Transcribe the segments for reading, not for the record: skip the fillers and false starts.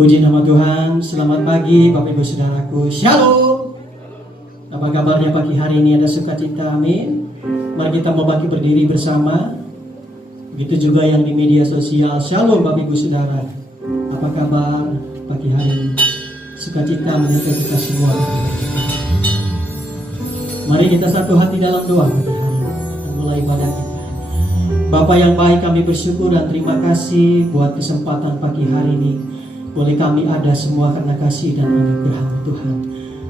Puji nama Tuhan, selamat pagi Bapak Ibu Saudaraku, Shalom. Apa kabarnya pagi hari ini? Ada sukacita, amin. Mari kita mau bagi berdiri bersama. Begitu juga yang di media sosial, Shalom Bapak Ibu Saudara. Apa kabar pagi hari ini? Sukacita menyertai kita semua. Mari kita satu hati dalam doa pagi hari ini. Kita mulai ibadah kita. Bapa yang baik, kami bersyukur dan terima kasih buat kesempatan pagi hari ini. Boleh kami ada semua karena kasih dan anugerah Tuhan.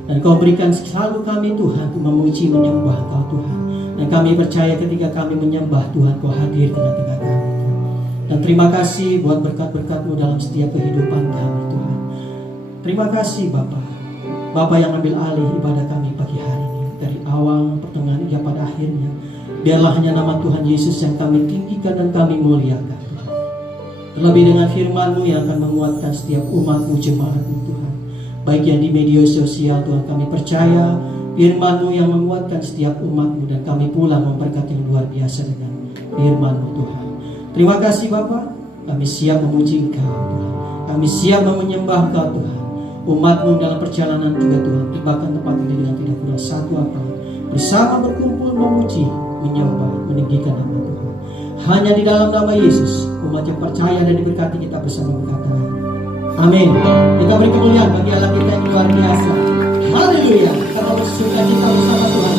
Dan Kau berikan selalu kami Tuhan untuk memuji menyembah Kau Tuhan. Dan kami percaya ketika kami menyembah Tuhan, Kau hadir di tengah-tengah kami. Dan terima kasih buat berkat-berkat-Mu dalam setiap kehidupan kami Tuhan. Terima kasih Bapa. Bapa yang ambil alih ibadah kami pagi hari ini. Dari awal, pertengahan, hingga pada akhirnya. Biarlah hanya nama Tuhan Yesus yang kami tinggikan dan kami muliakan. Terlebih dengan firman-Mu yang akan menguatkan setiap umat-Mu, jemaat-Mu Tuhan. Baik yang di media sosial Tuhan, kami percaya firman-Mu yang menguatkan setiap umat-Mu. Dan kami pula memberkati yang luar biasa dengan firman-Mu Tuhan. Terima kasih Bapa. Kami siap memuji Engkau Tuhan. Kami siap menyembah Engkau Tuhan. Umat-Mu dalam perjalanan juga Tuhan, tibakan tempat ini dengan tidak kurang satu apa. Bersama berkumpul memuji, menyembah, meninggikan nama Tuhan. Hanya di dalam nama Yesus, umat yang percaya dan diberkati kita bersama berkata, amin. Kita beri kemuliaan bagi Allah kita yang luar biasa. Haleluya. Kita bersuka kita bersama Tuhan.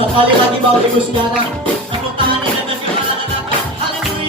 Sekali lagi Bapak Ibu Saudara, tepuk tangan dan bagi kepala katakan haleluya.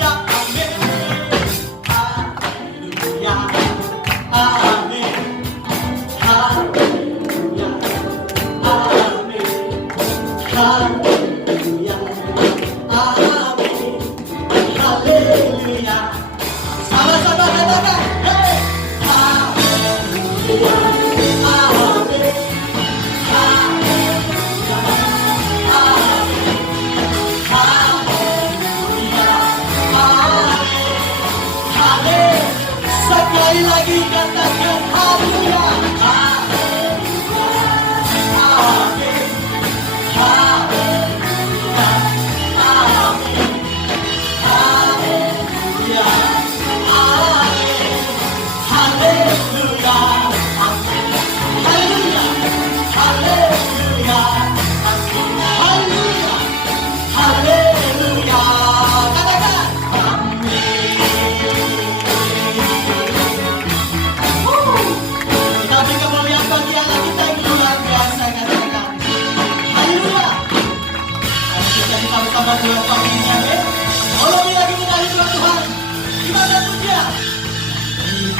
Sekali lagi katakan haleluya.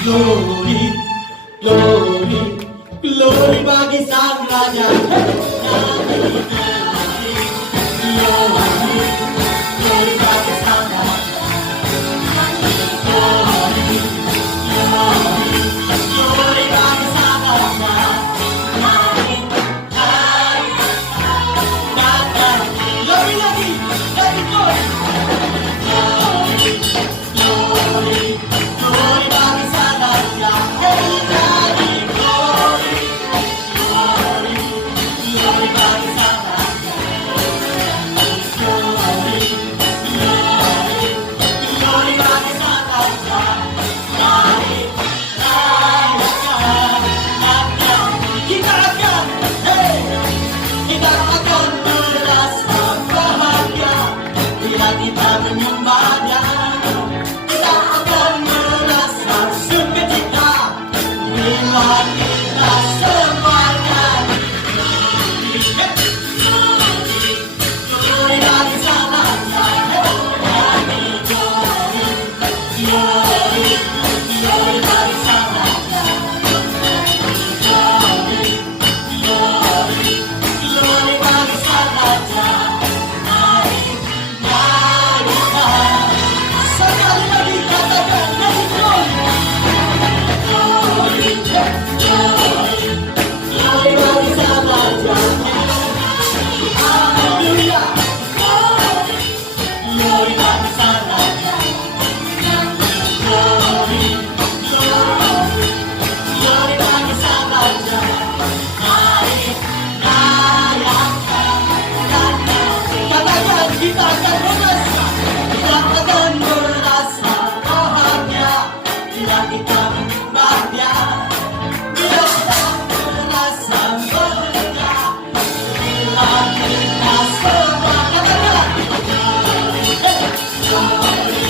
Glory, glory, glory bagi Sang Raja. Glory, glory, glory bagi Sang Raja. Glory, glory, glory bagi Sang Raja. Glory lagi, lagi glory. Glory, glory, glory bagi Sang Raja. Glory, glory, glory, glory bagi Sang Raja. Glory, glory, glory bagi Sang Raja. Mari rayakan, kita akan, kita akan merasa bahagia bila kita menyembahnya. Kita akan merasa sukacita bila kita semuanya. Glory bagi Sang Raja. Glory, glory bagi Sang Raja. Glory, glory, glory bagi Sang Raja. Mari rayakan. Sekali lagi katakan lagi glory. Glory, glory, glory bagi Sang Raja. Haleluya. Glory bagi Sang Raja. Glory, glory, glory bagi Sang Raja. Mari rayakan. Katakan kita akan merasa, kita akan merasa bahagia bila kita menyembahnya. Bila kita merasa bahagia bila kita semua. Katakan glory,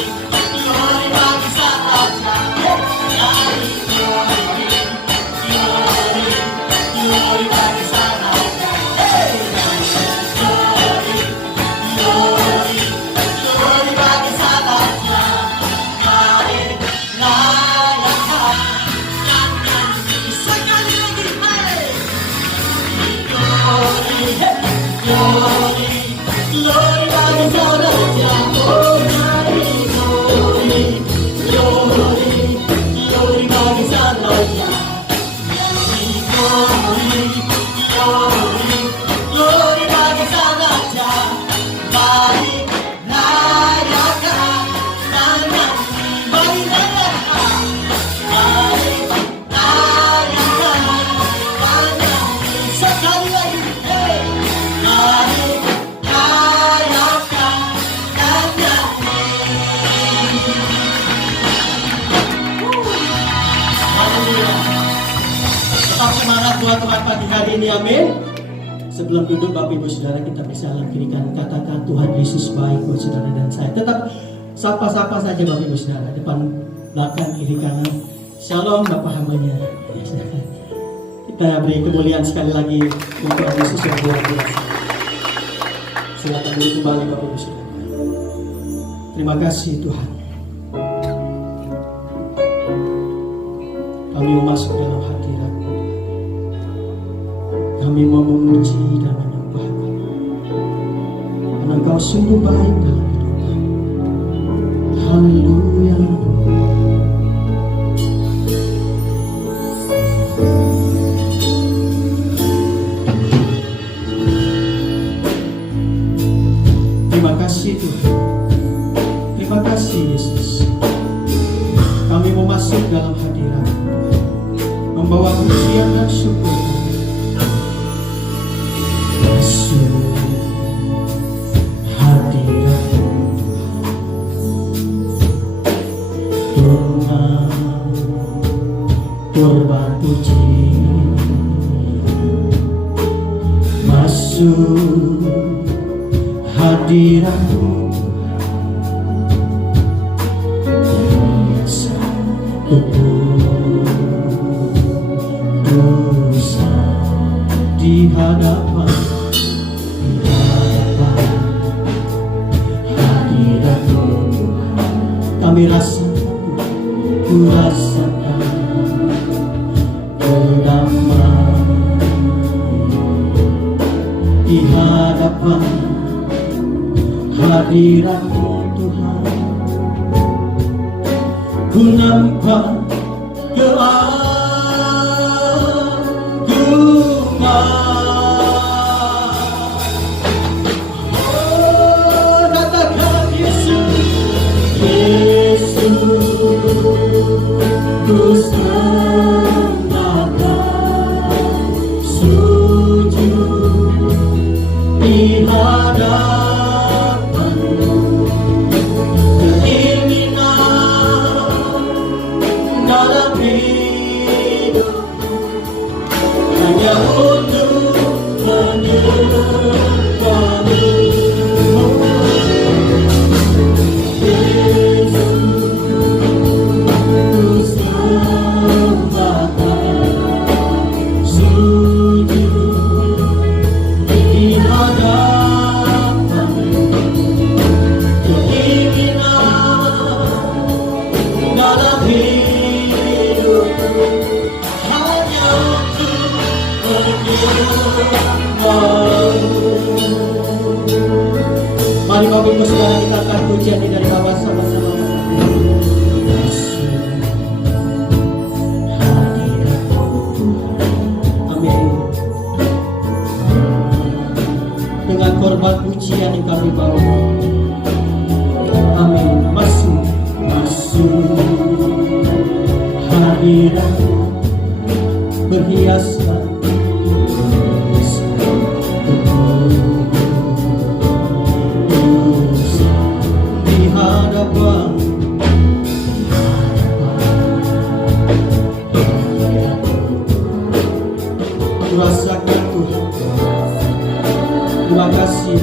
glory bagi Sang Raja. Glory, glory, glory bagi Sang Raja. Glory, glory, glory bagi Sang Raja. Mari rayakan. Sekali lagi, glory, glory, glory bagi Sang Raja. Oh, mari glory, glory, glory bagi Sang Raja. Glory, glory, glory bagi Sang Raja. Mari rayakan, mari rayakan, mari rayakan. Sekali lagi, mari rayakan dan nyanyi. Haleluya. Tetap semangat buat Tuhan pagi hari ini, amin. Sebelum duduk Bapak Ibu Saudara, kita bersama kiri kanan katakan Tuhan Yesus baik buat saudara dan saya. Tetap sapa-sapa saja Bapak Ibu Saudara, depan belakang kiri kanan. Shalom Bapak hambanya. Kita beri kemuliaan sekali lagi untuk Tuhan Yesus yang luar biasa. Silakan duduk kembali Bapak Ibu Saudara. Terima kasih Tuhan. Kami mau masuk dalam hadirat-Mu. Kami mau memuji dan menyembah-Mu. Karena Engkau sungguh baik dalam hidup kami. Haleluya. dan syukur masuk hadirat dengan korban puji, masuk hadirat-Mu biasa untuk dosa di hadapan hadirat-Mu. Kami rasakan, ku rasakan kedamaian di hadapan hadirat-Mu Tuhan. Ku nampak keagungan. Oh, katakan Yesus, Yesus, ku sembahkan sujud di hadapan-Mu. Keinginan dalam hidup hanya untuk menyembah-Mu. Yesus, ku sembahkan sujud di hadapan-Mu. Keinginan dalam hidupku hanya untuk menyembah-Mu. Mari Bapak Ibu Saudara, kita akan pujian ini dari Bapak sama-sama. Amin. Dengan korban pujian yang kami bawa, amin. Masuk hadirat berhiaskan dosa di hadapan rasakan Tuhan. Terima kasih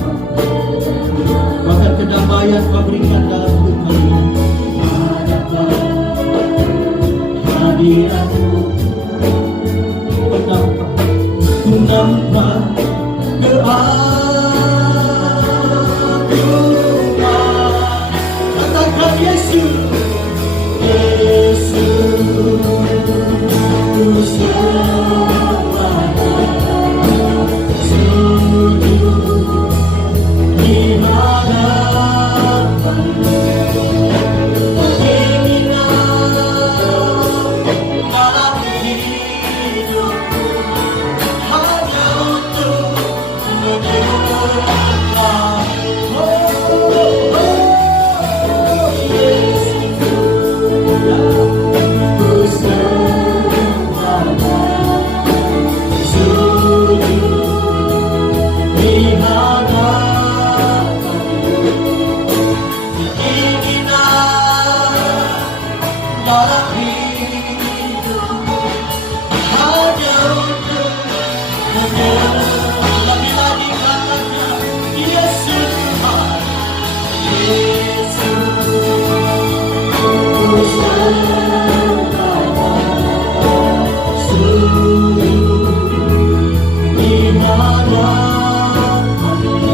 bahkan kedamaian Kau berikan dalam hidup kami. Hadapan hadirat-Mu ku nampak keagungan. Katakan Yesus, Yesus, ku sembahkan sujud di hadapan-Mu. Keinginan dalam hidupku hanya untuk menyembah. Yesus, ku sembahkan sujud di hadapan-Mu. Keinginan dalam hidupku hanya untuk menyembah. Lebih lagi katakan Yesus Tuhan, Yesus, ku sembahkan sujud di hadapan-Mu.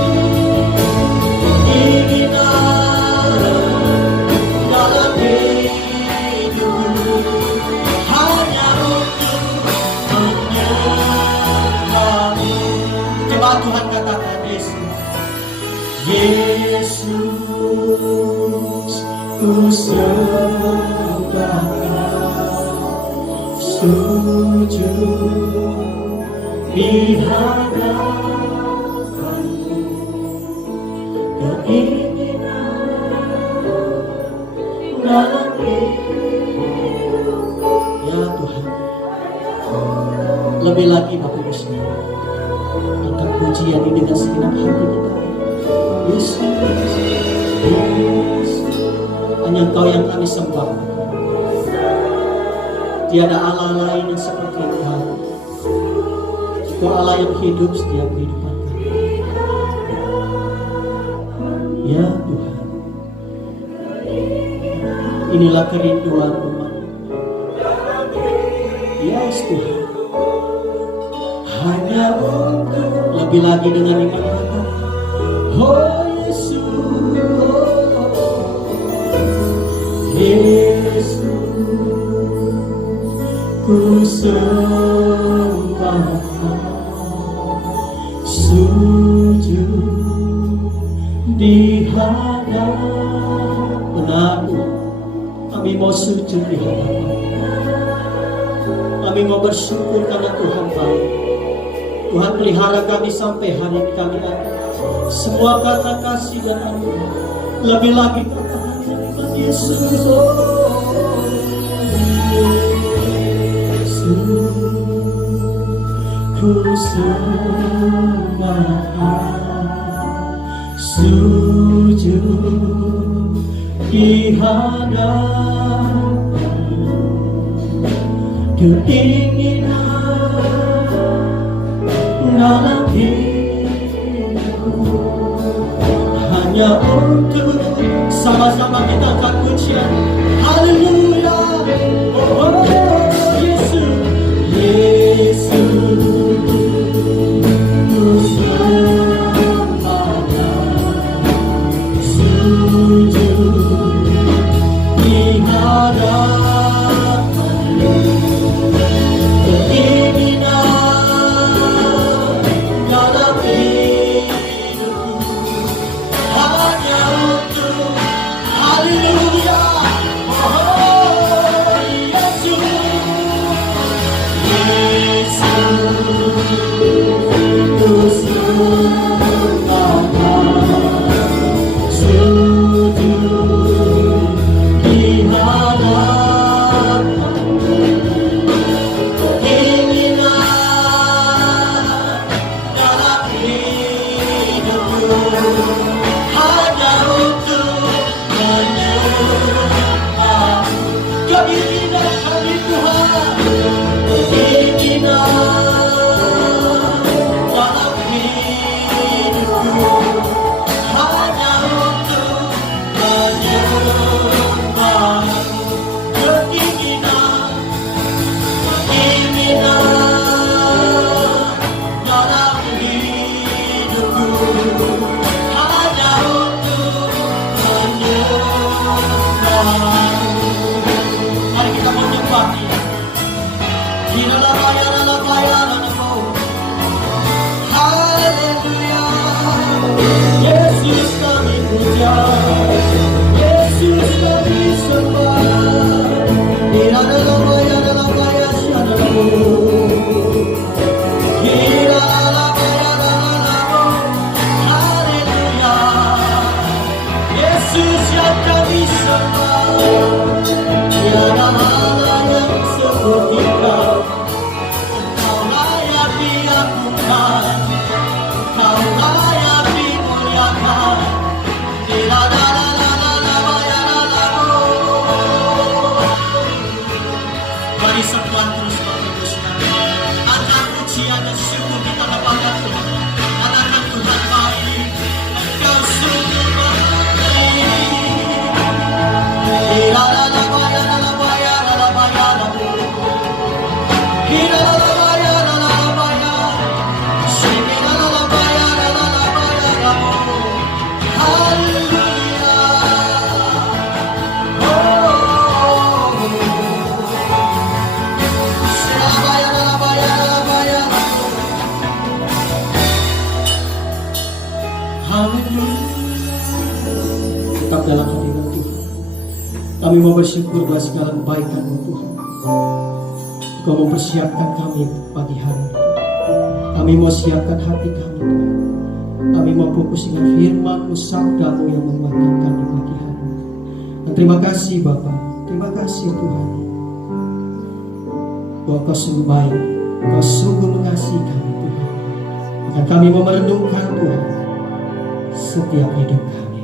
Keinginan dalam hidupku hanya untuk menyembah-Mu. Coba Tuhan katakan Yesus, Yesus, ku sembahkan sujud di hadapan-Mu. Keinginan dalam hidupku, ya Tuhan, Lebih lagi Bapak Ibu sekalian, angkat pujian ini dengan segenap hati kita. Yesus, Yesus, hanya Engkau yang kami sembah. Tiada Allah lain yang seperti Engkau. Engkau Allah yang hidup setiap kehidupan kami. Ya Tuhan, inilah kerinduan umat. Yes Tuhan, hanya untuk lebih lagi dengan iman kata, oh Yesus, Yesus, ku sembah, sujud di hadapan. Kami mau sujud di hadapan. Kami mau bersyukur karena Tuhan baik. Tuhan pelihara kami sampai hari ini kami ada. Semua kata kasih dan anugerah. Lebih lagi kata hanya Yesus, oh Yesus, ku sembah, sujud di hadapan. Keinginan dalam hidupku hanya untuk sama-sama kita angkat pujian. Haleluya, oh Yesus, Yesus, ku sembah, sujud di hadapan-Mu. Keinginan dalam hidupku hanya untuk, haleluya, oh Yesus, Yesus, ku sembah, sujud di hadapan-Mu. Keinginan dalam hidupku hanya untuk menyembah. Keinginan kami Tuhan, keinginan dalam hidupku hanya untuk menyembah. Keinginan dalam hidupku hanya untuk menyembah. Mari kita menyembah Dia. Haleluya, Yesus kami puja, Yesus kami sembah. Haleluya, Yesus yang kami sembah. Tiada Allah yang seperti Kau. Kau layak diagungkan, Kau layak dimuliakan. Mari semua terus berteruskan, angkat pujian dan syukur kita kepada Tuhan. Katakan Tuhan baik, Engkau sungguh baik. Tetap dalam hadirat Tuhan. Kami mau bersyukur atas segala kebaikan-Mu Tuhan. Kau mempersiapkan kami pagi hari ini. Kami mau siapkan hati kami Tuhan. Kami mau fokus dengan firman-Mu, sabda-Mu yang menguatkan kami pagi hari ini. Dan terima kasih Bapa, terima kasih Tuhan. Bahwa Kau sungguh baik, Kau sungguh Kami mau merenungkan Tuhan setiap hidup kami.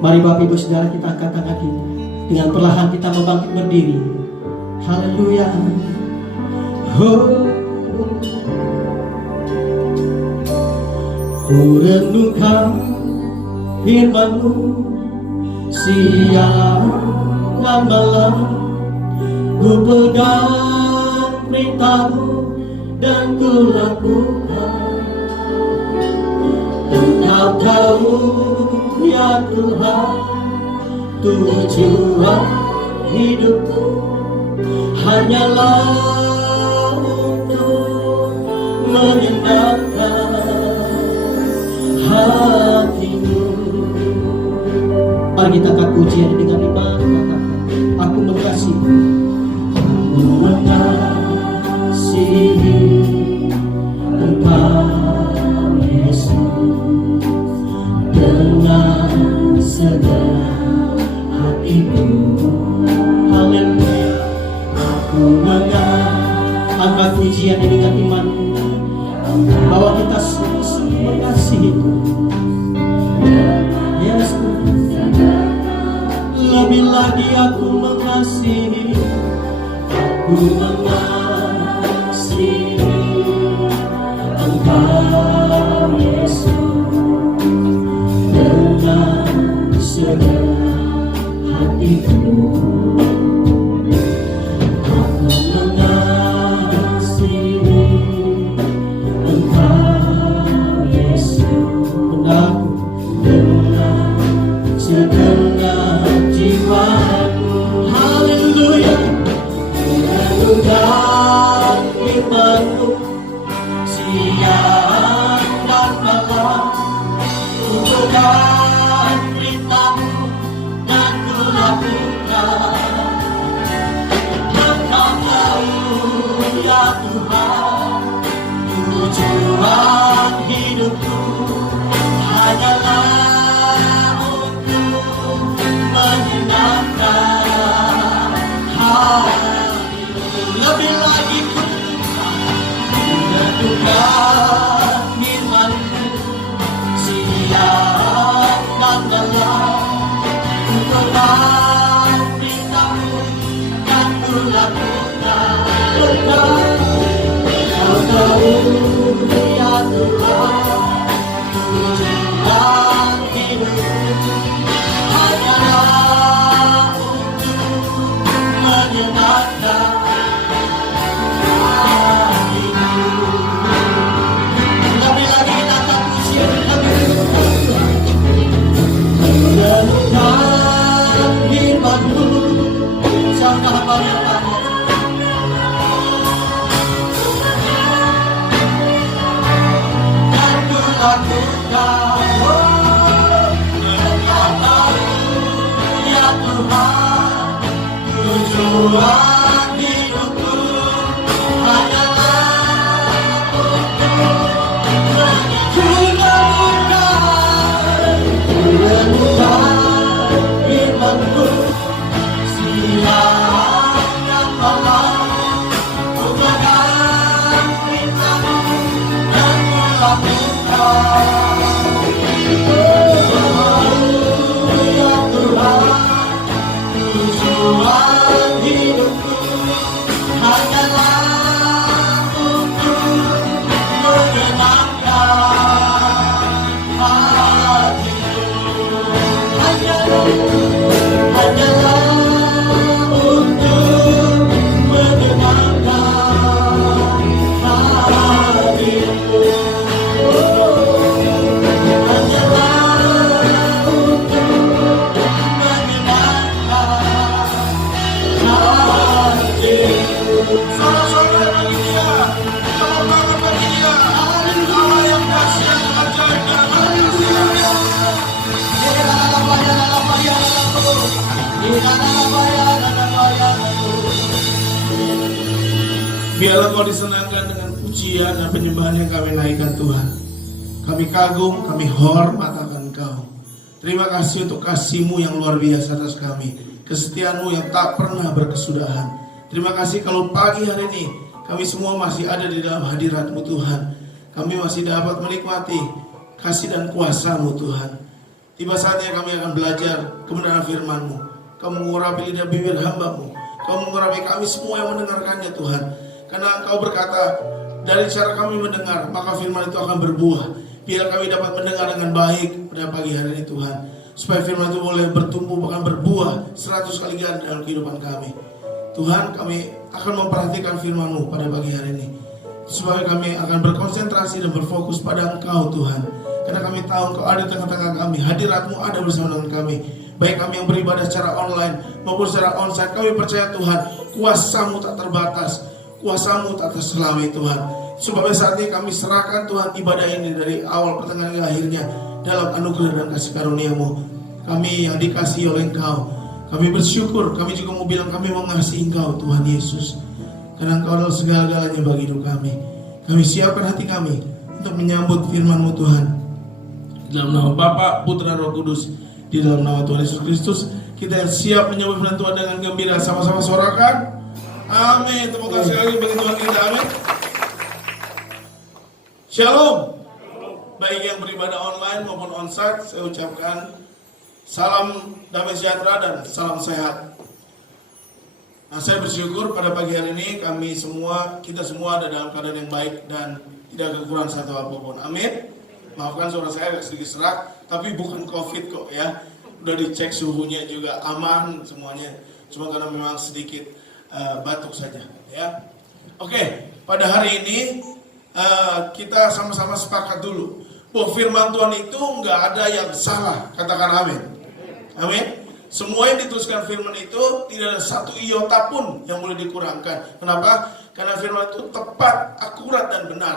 Mari Bapak Ibu Saudara, kita angkat tangan kita. Dengan perlahan kita membangkit berdiri. Haleluya. Ku renungkan firman-Mu siang dan malam. Ku pegang perintah-Mu dan ku lakukan. Engkau tahu ya Tuhan, tujuan hidupku hanyalah untuk menyenangkan hatimu. Mari kita angkat pujian dengan iman, katakan, aku mengasihi, aku mengasihi Engkau Yesus dengan segala hatiku. Haleluya. Aku angkat pujian ini dengan iman bahwa kita sungguh mengasihi Tuhan. Yes, lebih lagi aku mengasihi, aku mengasihi Engkau Yesus dengan segala hatiku. Aku mengasihi Engkau Yesus dengan segenap jiwaku. Haleluya. Renungkan firman-Mu siang dan malam. Ku pegang perintah-Mu dan ku lakukan. Engkau tahu ya Tuhan, tujuan hidupku hanyalah untuk menyenangkan hatimu. Lebih lagi ku renungkan firman-Mu siang dan malam. Ku pegang perintah-Mu dan ku lakukan. Engkau tahu ya Tuhan, tujuan hidupku hanyalah untuk menyenangkan hatimu. Lebih lagi kita akan pujian, kami renungkan firman-Mu siapa hamba yang tahu. Dan ku lakukan. Engkau tahu ya Tuhan, tujuan hidupku hanyalah untuk renungkan firman-Mu siang dan malam. Ku pegang perintah-Mu dan ku lakukan. Ya Tuhan, tujuan hidupku hanyalah untuk menyenangkan hatimu. Hanyalah untuk menyenangkan hatimu. Biarlah Kau disenangkan dengan pujian dan penyembahan yang kami naikkan Tuhan. Kami kagum, kami hormat akan Engkau. Terima kasih untuk kasih-Mu yang luar biasa atas kami, kesetiaan-Mu yang tak pernah berkesudahan. Terima kasih kalau pagi hari ini kami semua masih ada di dalam hadirat-Mu Tuhan. kami masih dapat menikmati kasih dan kuasa-Mu Tuhan. Tiba saatnya kami akan belajar kebenaran firman-Mu. Kamu mengurapi lidah bibir hamba-Mu. Kamu mengurapi kami semua yang mendengarkannya Tuhan. Karena Engkau berkata, dari cara kami mendengar, maka firman itu akan berbuah. Biar kami dapat mendengar dengan baik pada pagi hari ini Tuhan. Supaya firman itu boleh bertumbuh bahkan berbuah 100 kali ganda dalam kehidupan kami. Tuhan, kami akan memperhatikan firman-Mu pada pagi hari ini. Supaya kami akan berkonsentrasi dan berfokus pada Engkau Tuhan. Karena kami tahu Engkau ada di tengah-tengah kami. Hadirat-Mu ada bersama dengan kami. Baik kami yang beribadah secara online maupun secara onsite. Kami percaya Tuhan, kuasa-Mu tak terbatas. Kuasa-Mu tak terselami Tuhan. Sebab saat ini kami serahkan Tuhan ibadah ini dari awal pertengahan hingga akhirnya dalam anugerah dan kasih karunia-Mu. Kami yang dikasihi oleh Engkau, kami bersyukur. Kami juga mau bilang kami mengasihi Engkau Tuhan Yesus. Karena Engkau adalah segala-galanya bagi hidup kami. Kami siapkan hati kami untuk menyambut firman-Mu Tuhan. Dalam nama Bapa, Putra, Roh Kudus. Di dalam nama Tuhan Yesus Kristus, kita siap menyambut firman Tuhan dengan gembira. Sama-sama sorakan. Amin. Tepuk tangan sekali bagi Tuhan kita. Amin. Shalom. Baik yang beribadah online maupun onsite, saya ucapkan salam damai sejahtera dan salam sehat. Nah, saya bersyukur pada pagi hari ini kita semua ada dalam keadaan yang baik dan tidak kekurangan satu apapun. Amin. Maafkan suara saya agak sedikit serak, tapi bukan COVID kok ya. Udah dicek suhunya juga aman semuanya. Cuma karena memang sedikit batuk saja ya. Oke, pada hari ini kita sama-sama sepakat dulu bahwa firman Tuhan itu nggak ada yang salah. Katakan amin. Amin. Semua yang dituliskan firman itu tidak ada satu iota pun yang boleh dikurangkan. Kenapa? Karena firman itu tepat, akurat dan benar.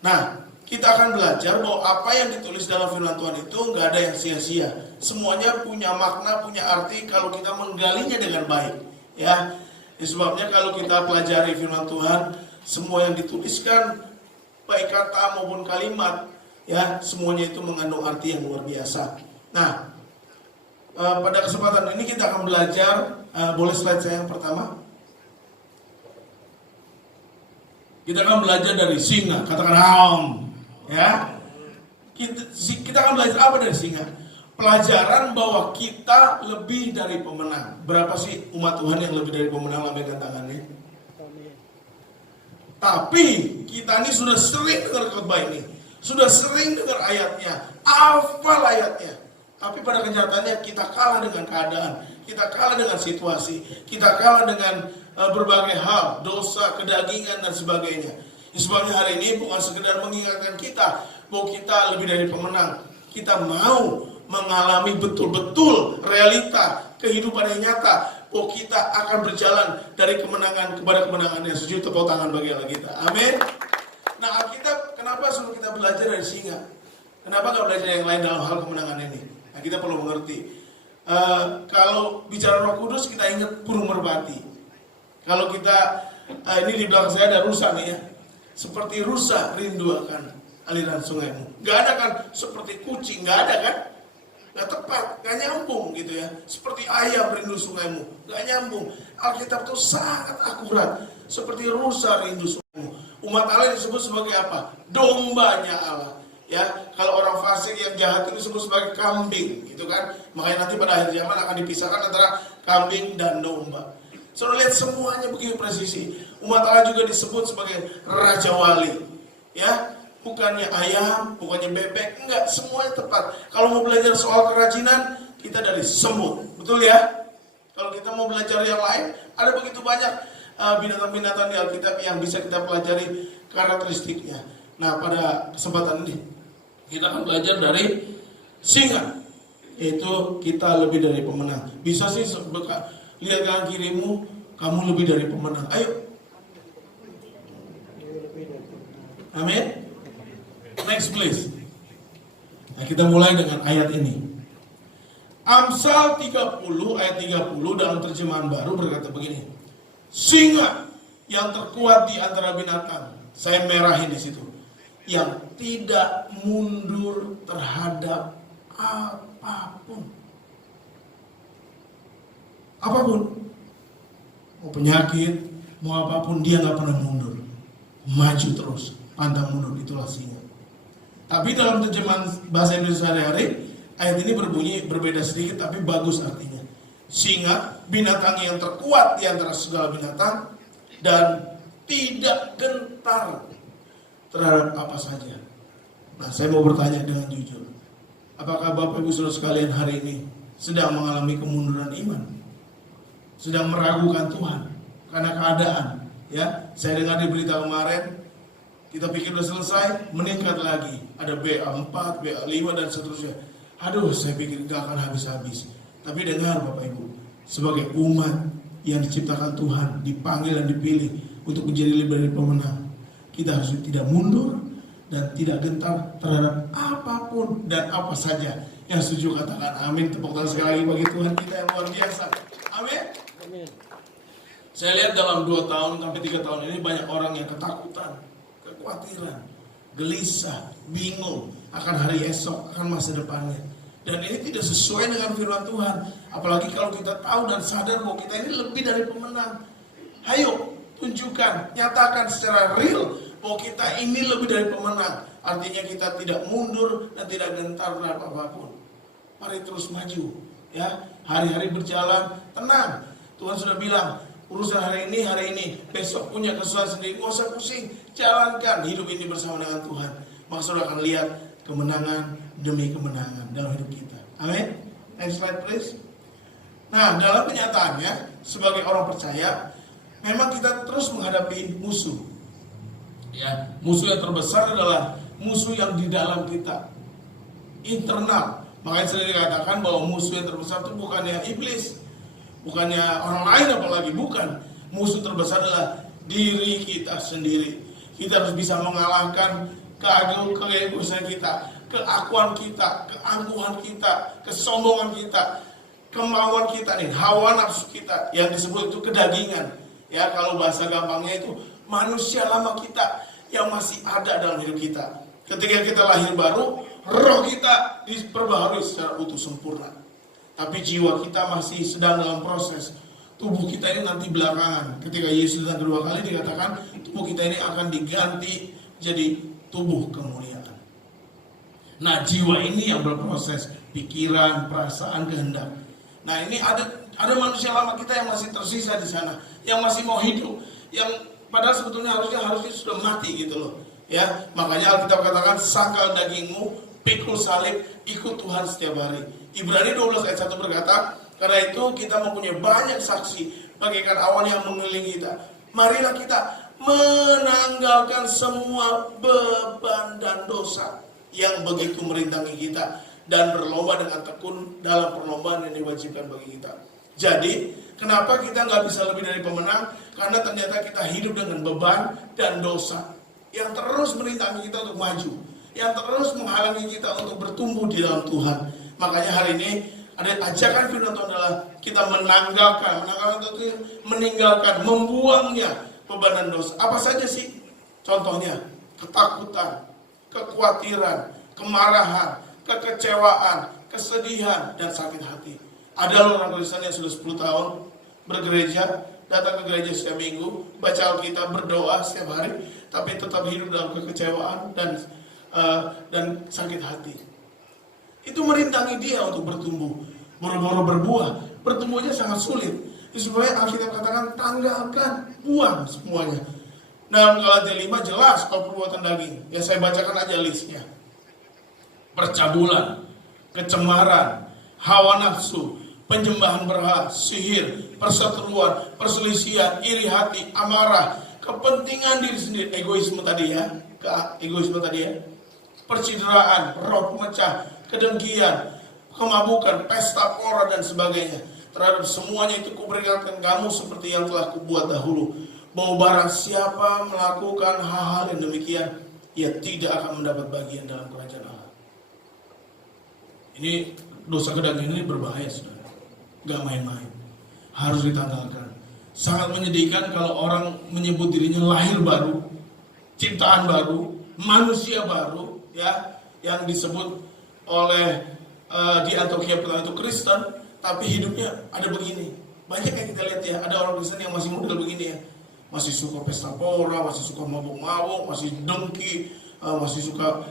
Nah, kita akan belajar bahwa apa yang ditulis dalam firman Tuhan itu nggak ada yang sia-sia. Semuanya punya makna, punya arti kalau kita menggalinya dengan baik. Ya, sebabnya kalau kita pelajari firman Tuhan, semua yang dituliskan baik kata maupun kalimat, ya semuanya itu mengandung arti yang luar biasa. Nah, pada kesempatan ini kita akan belajar. Boleh slide saya yang pertama? Kita akan belajar dari singa. Katakan Om. Ya, kita akan belajar apa dari singa? Pelajaran bahwa kita lebih dari pemenang. Berapa sih umat Tuhan yang lebih dari pemenang? Lambaikan tangannya. Tapi kita ini sudah sering dengar khotbah ini, sudah sering dengar ayatnya, hafal ayatnya. Tapi pada kenyataannya kita kalah dengan keadaan, kita kalah dengan situasi, kita kalah dengan berbagai hal, dosa, kedagingan dan sebagainya. Sebabnya hari ini bukan sekedar mengingatkan kita bahwa kita lebih dari pemenang. Kita mau mengalami betul-betul realita kehidupan yang nyata bahwa kita akan berjalan dari kemenangan kepada kemenangan yang sujud. Tepuk tangan bagi Allah kita. Amin. Nah, Alkitab kenapa suruh kita belajar dari singa? Kenapa gak belajar yang lain dalam hal kemenangan ini? Nah, kita perlu mengerti. Kalau bicara Roh Kudus kita ingat burung merpati. Kalau kita ini di belakang saya ada rusa nih ya. Seperti rusa rindu akan aliran sungaimu. Gak ada kan seperti kucing, gak ada kan? Gak tepat, gak nyambung gitu ya. Seperti ayam rindu sungaimu, gak nyambung. Alkitab itu sangat akurat. Seperti rusa rindu sungaimu. Umat Allah disebut sebagai apa? Dombanya Allah. Ya, kalau orang fasik yang jahat itu disebut sebagai kambing, gitu kan? Makanya nanti pada akhir zaman akan dipisahkan antara kambing dan domba. Saudara lihat semuanya begitu presisi. Umat Allah juga disebut sebagai Raja Wali. Ya, bukannya ayam, bukannya bebek, enggak, semuanya tepat. Kalau mau belajar soal kerajinan, kita dari semut. Betul ya? Kalau kita mau belajar yang lain, ada begitu banyak binatang-binatang di Alkitab yang bisa kita pelajari karakteristiknya. Nah, pada kesempatan ini kita akan belajar dari singa, yaitu kita lebih dari pemenang. Bisa sih lihat kanan kirimu, kamu lebih dari pemenang. Ayo. Amin. Next please. Nah, kita mulai dengan ayat ini. Amsal 30 ayat 30 dalam terjemahan baru berkata begini. Singa yang terkuat di antara binatang. Saya merahin di situ. Yang tidak mundur terhadap apapun. Apapun. Mau penyakit, mau apapun, dia gak pernah mundur. Maju terus. pantang mundur, itulah singa. Tapi dalam terjemahan bahasa Indonesia sehari-hari, ayat ini berbunyi berbeda sedikit tapi bagus artinya. Singa, binatang yang terkuat di antara segala binatang dan tidak gentar terhadap apa saja. Nah, saya mau bertanya dengan jujur. Apakah Bapak Ibu Saudara sekalian hari ini sedang mengalami kemunduran iman? Sedang meragukan Tuhan karena keadaan, ya? Saya dengar di berita kemarin, kita pikir sudah selesai, meningkat lagi. Ada BA4, BA5 dan seterusnya. Aduh, saya pikir gak akan habis-habis. Tapi dengar Bapak Ibu, sebagai umat yang diciptakan Tuhan, dipanggil dan dipilih untuk menjadi lebih dari pemenang, kita harus tidak mundur dan tidak gentar terhadap apapun dan apa saja. Yang setuju katakan amin. Tepuk tangan sekali lagi bagi Tuhan kita yang luar biasa. Amin. Saya lihat dalam 2 tahun sampai 3 tahun ini banyak orang yang ketakutan, kekhawatiran, gelisah, bingung akan hari esok, akan masa depannya. Dan ini tidak sesuai dengan firman Tuhan. Apalagi kalau kita tahu dan sadar bahwa kita ini lebih dari pemenang. Ayo, tunjukkan, nyatakan secara real bahwa kita ini lebih dari pemenang. Artinya kita tidak mundur dan tidak gentar terhadap apapun. Mari terus maju, ya. Hari-hari berjalan, tenang. Tuhan sudah bilang, urusan hari ini, besok punya kesusahan sendiri, nggak usah pusing, jalankan hidup ini bersama dengan Tuhan. Maka saudara akan lihat kemenangan demi kemenangan dalam hidup kita. Amin. Next slide please. Nah, dalam kenyataannya sebagai orang percaya, memang kita terus menghadapi musuh. Ya, musuh yang terbesar adalah musuh yang di dalam kita, internal. Makanya sering dikatakan bahwa musuh yang terbesar itu bukannya iblis, bukannya orang lain apalagi, bukan. Musuh terbesar adalah diri kita sendiri. Kita harus bisa mengalahkan keegoisan kita, keakuan kita, keangkuhan kita, kesombongan kita, kemauan kita nih, hawa nafsu kita yang disebut itu kedagingan. Ya, kalau bahasa gampangnya itu manusia lama kita yang masih ada dalam hidup kita. Ketika kita lahir baru, roh kita diperbaharui secara utuh sempurna. Tapi jiwa kita masih sedang dalam proses. Tubuh kita ini nanti belakangan. Ketika Yesus datang kedua kali dikatakan tubuh kita ini akan diganti jadi tubuh kemuliaan. Nah, jiwa ini yang berproses, pikiran, perasaan, kehendak. Nah, ini ada manusia lama kita yang masih tersisa di sana, yang masih mau hidup, yang padahal sebetulnya harusnya sudah mati gitu loh. Ya, makanya Alkitab katakan sangkal dagingmu, pikul salib, ikut Tuhan setiap hari. Ibrani 12 ayat 1 berkata, karena itu kita mempunyai banyak saksi bagaikan awan yang mengelilingi kita. Marilah kita menanggalkan semua beban dan dosa yang begitu merintangi kita dan berlomba dengan tekun dalam perlombaan yang diwajibkan bagi kita. Jadi, kenapa kita nggak bisa lebih dari pemenang? Karena ternyata kita hidup dengan beban dan dosa yang terus merintangi kita untuk maju, yang terus menghalangi kita untuk bertumbuh di dalam Tuhan. Makanya hari ini ada ajakan firman Tuhan adalah kita meninggalkan, membuangnya beban dan dosa. Apa saja sih? Contohnya, ketakutan, kekhawatiran, kemarahan, kekecewaan, kesedihan, dan sakit hati. Ada orang Kristen yang sudah 10 tahun bergereja, datang ke gereja setiap minggu, baca Alkitab, berdoa setiap hari, tapi tetap hidup dalam kekecewaan dan sakit hati. Itu merintangi dia untuk bertumbuh, boro-boro berbuah. Bertumbuhnya sangat sulit. Supaya Alkitab katakan tanggalkan, buang semuanya. Dalam Galatia 5 jelas kalau perbuatan daging. Ya saya bacakan aja listnya. Percabulan, kecemaran, hawa nafsu, penyembahan berhala, sihir, perseteruan, perselisihan, iri hati, amarah, kepentingan diri sendiri, egoisme tadi ya, percideraan, roh pemecah, kedengkian, kemabukan, pesta pora dan sebagainya. Terhadap semuanya itu kuperingatkan kamu seperti yang telah kubuat dahulu, bahwa barang siapa melakukan hal-hal yang demikian, ia tidak akan mendapat bagian dalam kerajaan Allah. Ini dosa kedagingan ini berbahaya, saudara. Gak main-main. Harus ditanggalkan. Sangat menyedihkan kalau orang menyebut dirinya lahir baru, ciptaan baru, manusia baru, ya, yang disebut oleh di Antioquia pertama itu Kristen, tapi hidupnya ada begini. Banyak yang kita lihat ya, ada orang Kristen yang masih model begini ya. masih suka pesta pora, masih suka mabuk-mabuk, masih dengki, masih suka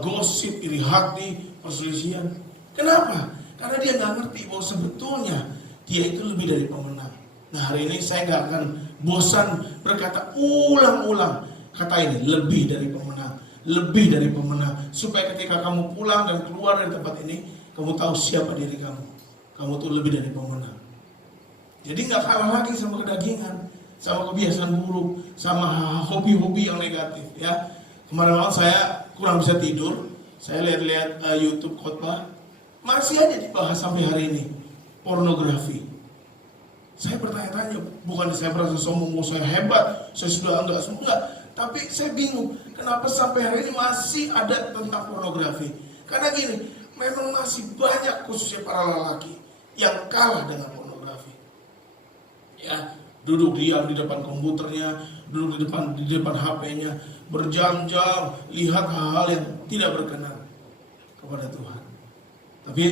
gosip, iri hati, perselisihan. Kenapa? Karena dia nggak ngerti bahwa sebetulnya dia itu lebih dari pemenang. Nah, hari ini saya nggak akan bosan berkata ulang-ulang kata ini, lebih dari pemenang, lebih dari pemenang, supaya ketika kamu pulang dan keluar dari tempat ini, kamu tahu siapa diri kamu. Kamu tuh lebih dari pemenang. Jadi nggak kalah lagi sama kedagingan, sama kebiasaan buruk, sama hobi-hobi yang negatif. Ya, kemarin malam saya kurang bisa tidur, saya lihat-lihat YouTube khotbah, masih aja dibahas sampai hari ini pornografi. Saya bertanya-tanya, bukan saya merasa sombong, saya hebat, saya sudah enggak, tapi saya bingung, kenapa sampai hari ini masih ada tentang pornografi? Karena gini, memang masih banyak khususnya para lelaki yang kalah dengan pornografi. Ya, duduk diam di depan komputernya, duduk di depan HP-nya, berjam-jam lihat hal-hal yang tidak berkenan kepada Tuhan. Tapi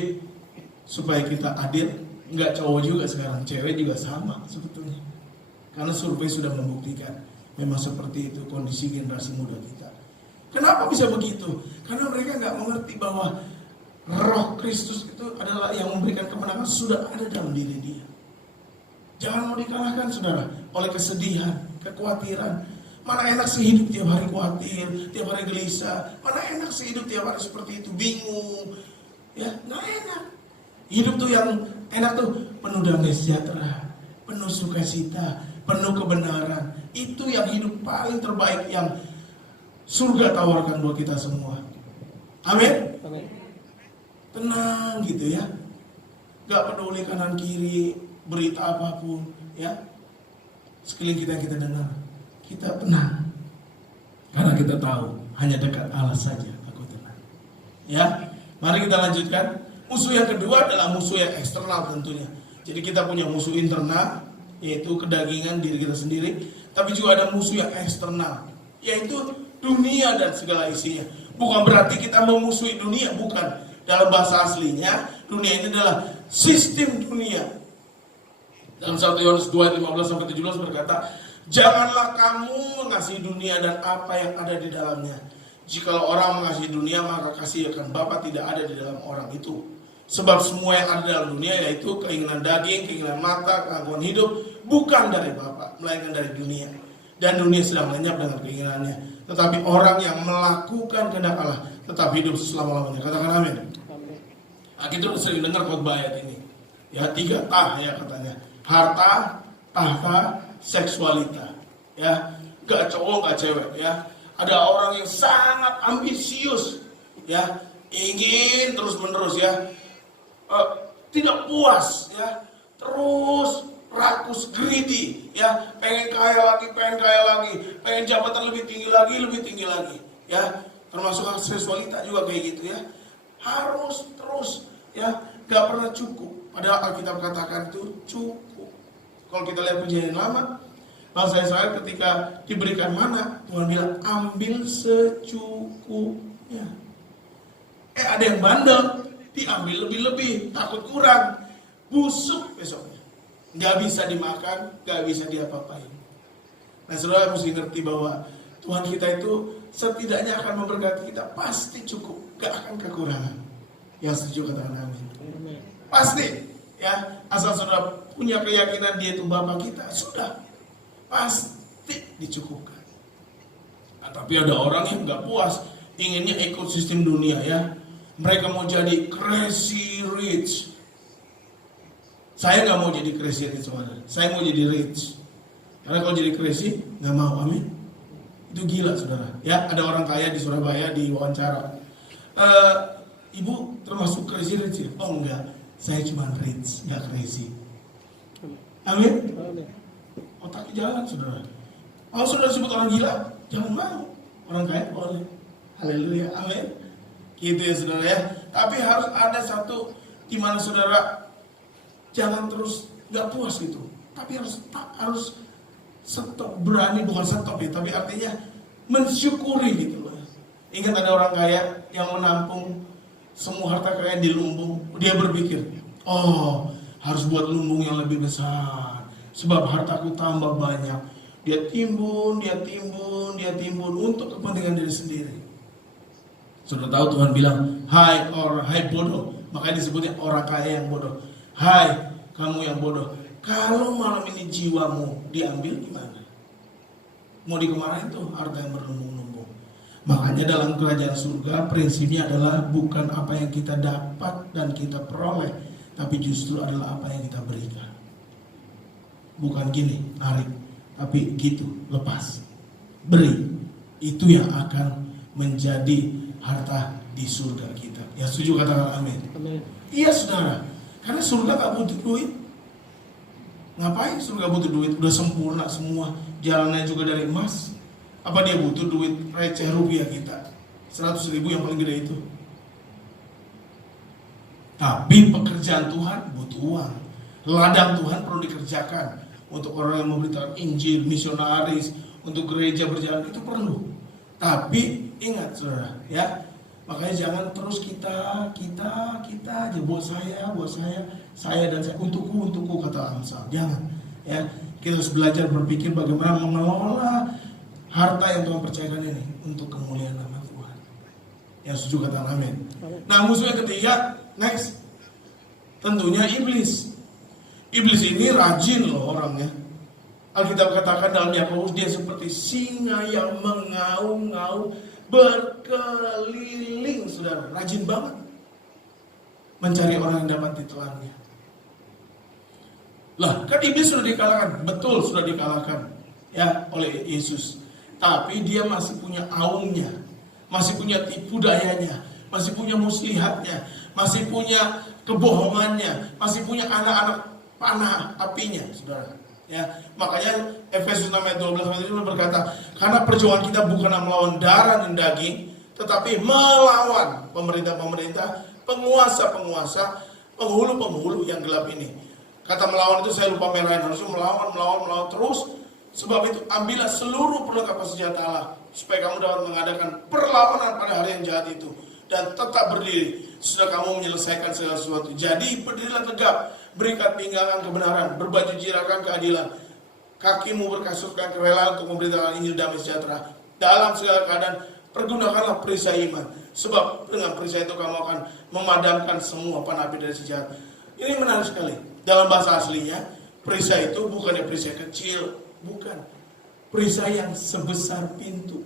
supaya kita adil, nggak cowok juga sekarang, cewek juga sama sebetulnya. Karena survei sudah membuktikan memang seperti itu kondisi generasi muda kita. Kenapa bisa begitu? Karena mereka nggak mengerti bahwa Roh Kristus itu adalah yang memberikan kemenangan, sudah ada dalam diri dia. Jangan mau dikalahkan, saudara, oleh kesedihan, kekhawatiran. Mana enak sih hidup tiap hari khawatir, tiap hari gelisah. Mana enak sih hidup tiap hari seperti itu, bingung. Ya, nggak enak. Hidup tuh yang enak tuh penuh damai sejahtera, penuh sukacita, penuh kebenaran. Itu yang hidup paling terbaik yang surga tawarkan buat kita semua. Amin. Amin. Tenang gitu ya, gak peduli kanan kiri berita apapun ya, sekeliling kita yang kita dengar, kita tenang karena kita tahu hanya dekat Allah saja aku tenang. Ya, mari kita lanjutkan. Musuh yang kedua adalah musuh yang eksternal tentunya. Jadi kita punya musuh internal, yaitu kedagingan diri kita sendiri, tapi juga ada musuh yang eksternal, yaitu dunia dan segala isinya. Bukan berarti kita memusuhi dunia, bukan. Dalam bahasa aslinya, dunia ini adalah sistem dunia. Dalam 1 Yohanes 2:15-17 berkata, janganlah kamu mengasihi dunia dan apa yang ada di dalamnya. Jikalau orang mengasihi dunia, maka kasih akan Bapa tidak ada di dalam orang itu. Sebab semua yang ada dalam dunia, yaitu keinginan daging, keinginan mata, keangkuhan hidup, bukan dari Bapa, melainkan dari dunia. Dan dunia sedang lenyap dengan keinginannya. Tetapi orang yang melakukan kehendak Allah tetap hidup selama-lamanya. Katakan amin. Nah, kita sering dengar khotbah ayat ini. Ya, 3 tah ya katanya. Harta, tahta, seksualita. Ya, gak cowok, gak cewek ya. Ada orang yang sangat ambisius ya, ingin terus-menerus ya. Tidak puas ya. Terus rakus, greedy ya, pengen kaya lagi, pengen jabatan lebih tinggi lagi ya. Termasuk seksualita juga kayak gitu ya. Harus terus ya, gak pernah cukup. Padahal Alkitab katakan itu cukup. Kalau kita lihat perjanjian lama, bangsa Israel ketika diberikan mana, Tuhan bilang ambil secukupnya. Ada yang bandel, diambil lebih-lebih, takut kurang, busuk besoknya, gak bisa dimakan, gak bisa diapa-apain. Nah, saudara mesti ngerti bahwa Tuhan kita itu setidaknya akan memberkati kita, pasti cukup, gak akan kekurangan. Yang setuju katakan amin. Pasti ya, asal saudara punya keyakinan dia itu Bapa kita, sudah pasti dicukupkan. Nah, tapi ada orang yang gak puas, inginnya ikut sistem dunia ya. Mereka mau jadi crazy rich. Saya gak mau jadi crazy rich, saudara. Saya mau jadi rich. Karena kalau jadi crazy gak mau, amin. Itu gila, saudara. Ya, ada orang kaya di Surabaya di wawancara. Ibu termasuk crazy rich ya? Oh enggak, saya cuma rich, enggak crazy. Amin. Otaknya jalan, saudara. Kalau saudara disebut orang gila, jangan mau. Orang kaya boleh. Haleluya, amin. Gitu ya, saudara ya. Tapi harus ada satu di mana saudara jangan terus enggak puas gitu. Tapi harus stop, berani, bukan stop ya, tapi artinya mensyukuri gitu loh. Ingat ada orang kaya yang menampung semua harta kekayaan di lumbung. Dia berpikir, oh harus buat lumbung yang lebih besar, sebab hartaku tambah banyak. Dia timbun untuk kepentingan diri sendiri. Sudah tahu Tuhan bilang, hai bodoh. Makanya disebutnya orang kaya yang bodoh. Hai kamu yang bodoh. Kalau malam ini jiwamu diambil gimana? Mau dikemanain tuh harta yang bernumbung-numbung? Makanya dalam kerajaan surga prinsipnya adalah bukan apa yang kita dapat dan kita peroleh, tapi justru adalah apa yang kita berikan. Bukan gini, narik, tapi gitu, lepas, beri. Itu yang akan menjadi harta di surga kita. Ya setuju, katakan amin. Amin. Iya saudara, karena surga gak butuh duit. Ngapain surga butuh duit? Udah sempurna semua, jalannya juga dari emas. Apa dia butuh duit receh rupiah kita? 100.000 yang paling gede itu. Tapi pekerjaan Tuhan butuh uang. Ladang Tuhan perlu dikerjakan untuk orang yang memberitakan Injil, misionaris, untuk gereja berjalan, itu perlu. Tapi ingat saudara, ya, makanya jangan terus kita aja, buat saya, dan saya, untukku, kata Amsal. Jangan, ya. Kita harus belajar berpikir bagaimana mengelola harta yang Tuhan percayakan ini untuk kemuliaan nama Tuhan. Yang setuju, kata amin. Nah, musuh yang ketiga, next, tentunya iblis. Iblis ini rajin loh orangnya. Alkitab katakan dalam Yakobus, dia seperti singa yang mengaum-ngaum berkeliling, saudara. Rajin banget mencari orang yang dapat ditelannya. Lah, kan iblis sudah dikalahkan, betul sudah dikalahkan ya oleh Yesus. Tapi dia masih punya aumnya, masih punya tipu dayanya, masih punya muslihatnya, masih punya kebohongannya, masih punya anak-anak panah apinya, saudara. Ya, makanya Efesus 6 ayat 12 berkata, karena perjuangan kita bukan melawan darah dan daging, tetapi melawan pemerintah-pemerintah, penguasa-penguasa, penghulu-penghulu yang gelap ini. Kata melawan itu saya lupa merayakan, harusnya melawan terus. Sebab itu ambillah seluruh perlengkapan senjata Allah, supaya kamu dapat mengadakan perlawanan pada hari yang jahat itu, dan tetap berdiri sudah kamu menyelesaikan segala sesuatu. Jadi berdirilah tegap, berikat pinggangan kebenaran, berbaju jirakan keadilan, kakimu berkasutkan kerelaan untuk memberitakan Injil damai sejahtera. Dalam segala keadaan pergunakanlah perisai iman, sebab dengan perisai itu kamu akan memadamkan semua panah api dari si jahat. Ini menarik sekali. Dalam bahasa aslinya, perisai itu bukannya perisai kecil, bukan. Perisai yang sebesar pintu,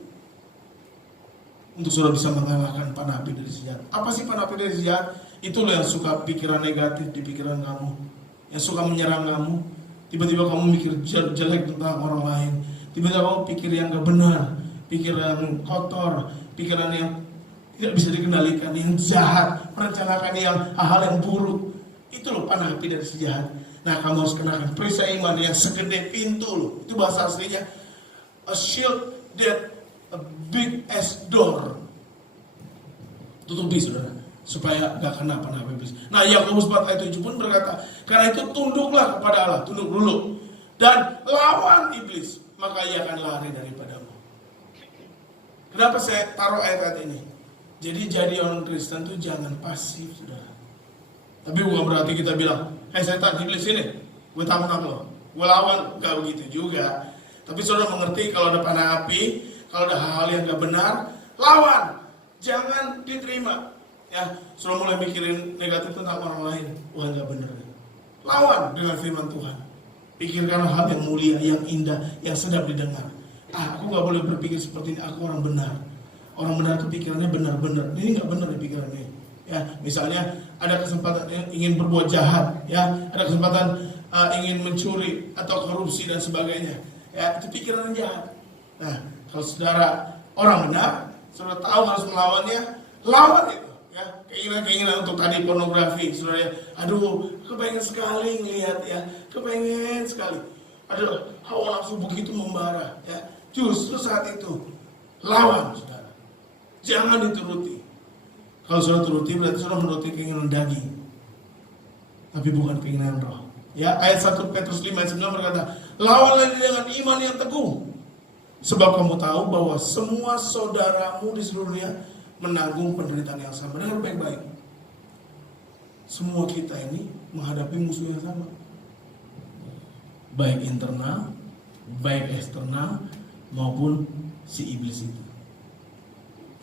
untuk saudara bisa mengalahkan panah api dari si jahat. Apa sih panah api dari si jahat? Itulah yang suka pikiran negatif di pikiran kamu, yang suka menyerang kamu. Tiba-tiba kamu mikir jelek tentang orang lain, tiba-tiba kamu pikir yang gak benar, pikiran kotor, pikiran yang tidak bisa dikendalikan, yang jahat, merencanakan yang hal-hal yang buruk. Itu loh panah api dari si jahat. Nah, kamu harus kenakan perisai iman yang segede pintu loh. Itu bahasa aslinya, a shield that a big as door. Tutupi saudara, supaya gak kena panah api iblis. Nah, Yakobus 4 ayat 7 pun berkata, karena itu tunduklah kepada Allah, tunduk dulu, dan lawan iblis, maka ia akan lari daripadamu. Kenapa saya taruh ayat-ayat ini? Jadi orang Kristen tuh jangan pasif, saudara. Tapi bukan berarti kita bilang, hei setan, iblis ini, gue tampar lo, gue lawan. Gak begitu juga. Tapi saudara mengerti kalau ada panah api, kalau ada hal-hal yang gak benar, lawan, jangan diterima. Ya, saudara mulai mikirin negatif tentang orang lain, wah gak benar. Lawan dengan firman Tuhan. Pikirkan hal yang mulia, yang indah, yang sedap didengar. Aku gak boleh berpikir seperti ini, aku orang benar. Orang benar itu pikirannya benar-benar. Ini gak benar ya pikirannya. Ya, misalnya ada kesempatan ingin berbuat jahat, ya, ada kesempatan ingin mencuri atau korupsi dan sebagainya. Ya, itu pikiran jahat. Nah, kalau saudara orang benar, saudara tahu harus melawannya, lawan itu. Ya, keinginan untuk tadi pornografi, saudara. Aduh, kepengen sekali ngelihat, ya, kepengen sekali. Aduh, hawa nafsu begitu membara, ya. Justru saat itu lawan, saudara. Jangan dituruti. Kalau saudara turuti, berarti saudara menuruti keinginan daging, tapi bukan keinginan roh. Ya, ayat 1 Petrus 5 ayat 9 berkata, lawanlah dengan iman yang teguh, sebab kamu tahu bahwa semua saudaramu di seluruh dunia menanggung penderitaan yang sama. Dengar baik-baik, semua kita ini menghadapi musuh yang sama, baik internal, baik eksternal maupun si iblis itu.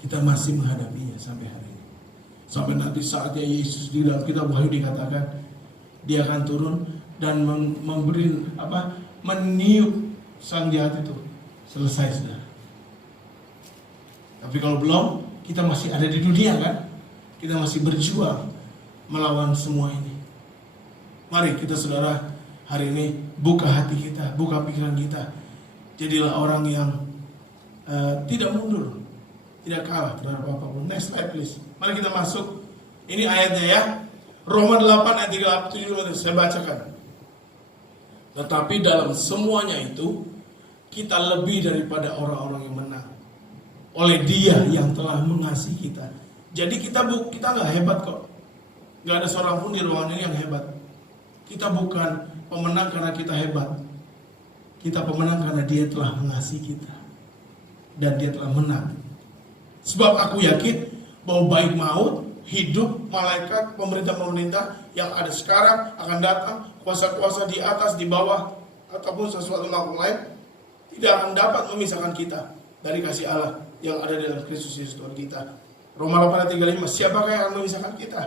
Kita masih menghadapinya sampai hari ini. Sampai nanti saatnya Yesus di dalam kitab Wahyu dikatakan dia akan turun dan memberi meniup sang jahat itu. Selesai sudah. Tapi kalau belum, kita masih ada di dunia kan? Kita masih berjuang melawan semua ini. Mari kita saudara hari ini buka hati kita, buka pikiran kita. Jadilah orang yang tidak mundur, tidak kalah terhadap apapun. Next slide please. Mari kita masuk. Ini ayatnya ya. Roma 8 ayat 37 saya bacakan. Tetapi dalam semuanya itu kita lebih daripada orang-orang yang menang oleh Dia yang telah mengasihi kita. Jadi kita nggak hebat kok. Nggak ada seorang pun di ruangan ini yang hebat. Kita bukan pemenang karena kita hebat. Kita pemenang karena Dia telah mengasihi kita dan Dia telah menang. Sebab aku yakin bahwa baik maut, hidup, malaikat, pemerintah-pemerintah yang ada sekarang, akan datang, kuasa-kuasa di atas, di bawah, ataupun sesuatu makhluk lain, tidak akan dapat memisahkan kita dari kasih Allah yang ada dalam Kristus Yesus Tuhan kita. Roma 8 ayat 35, siapakah yang akan memisahkan kita?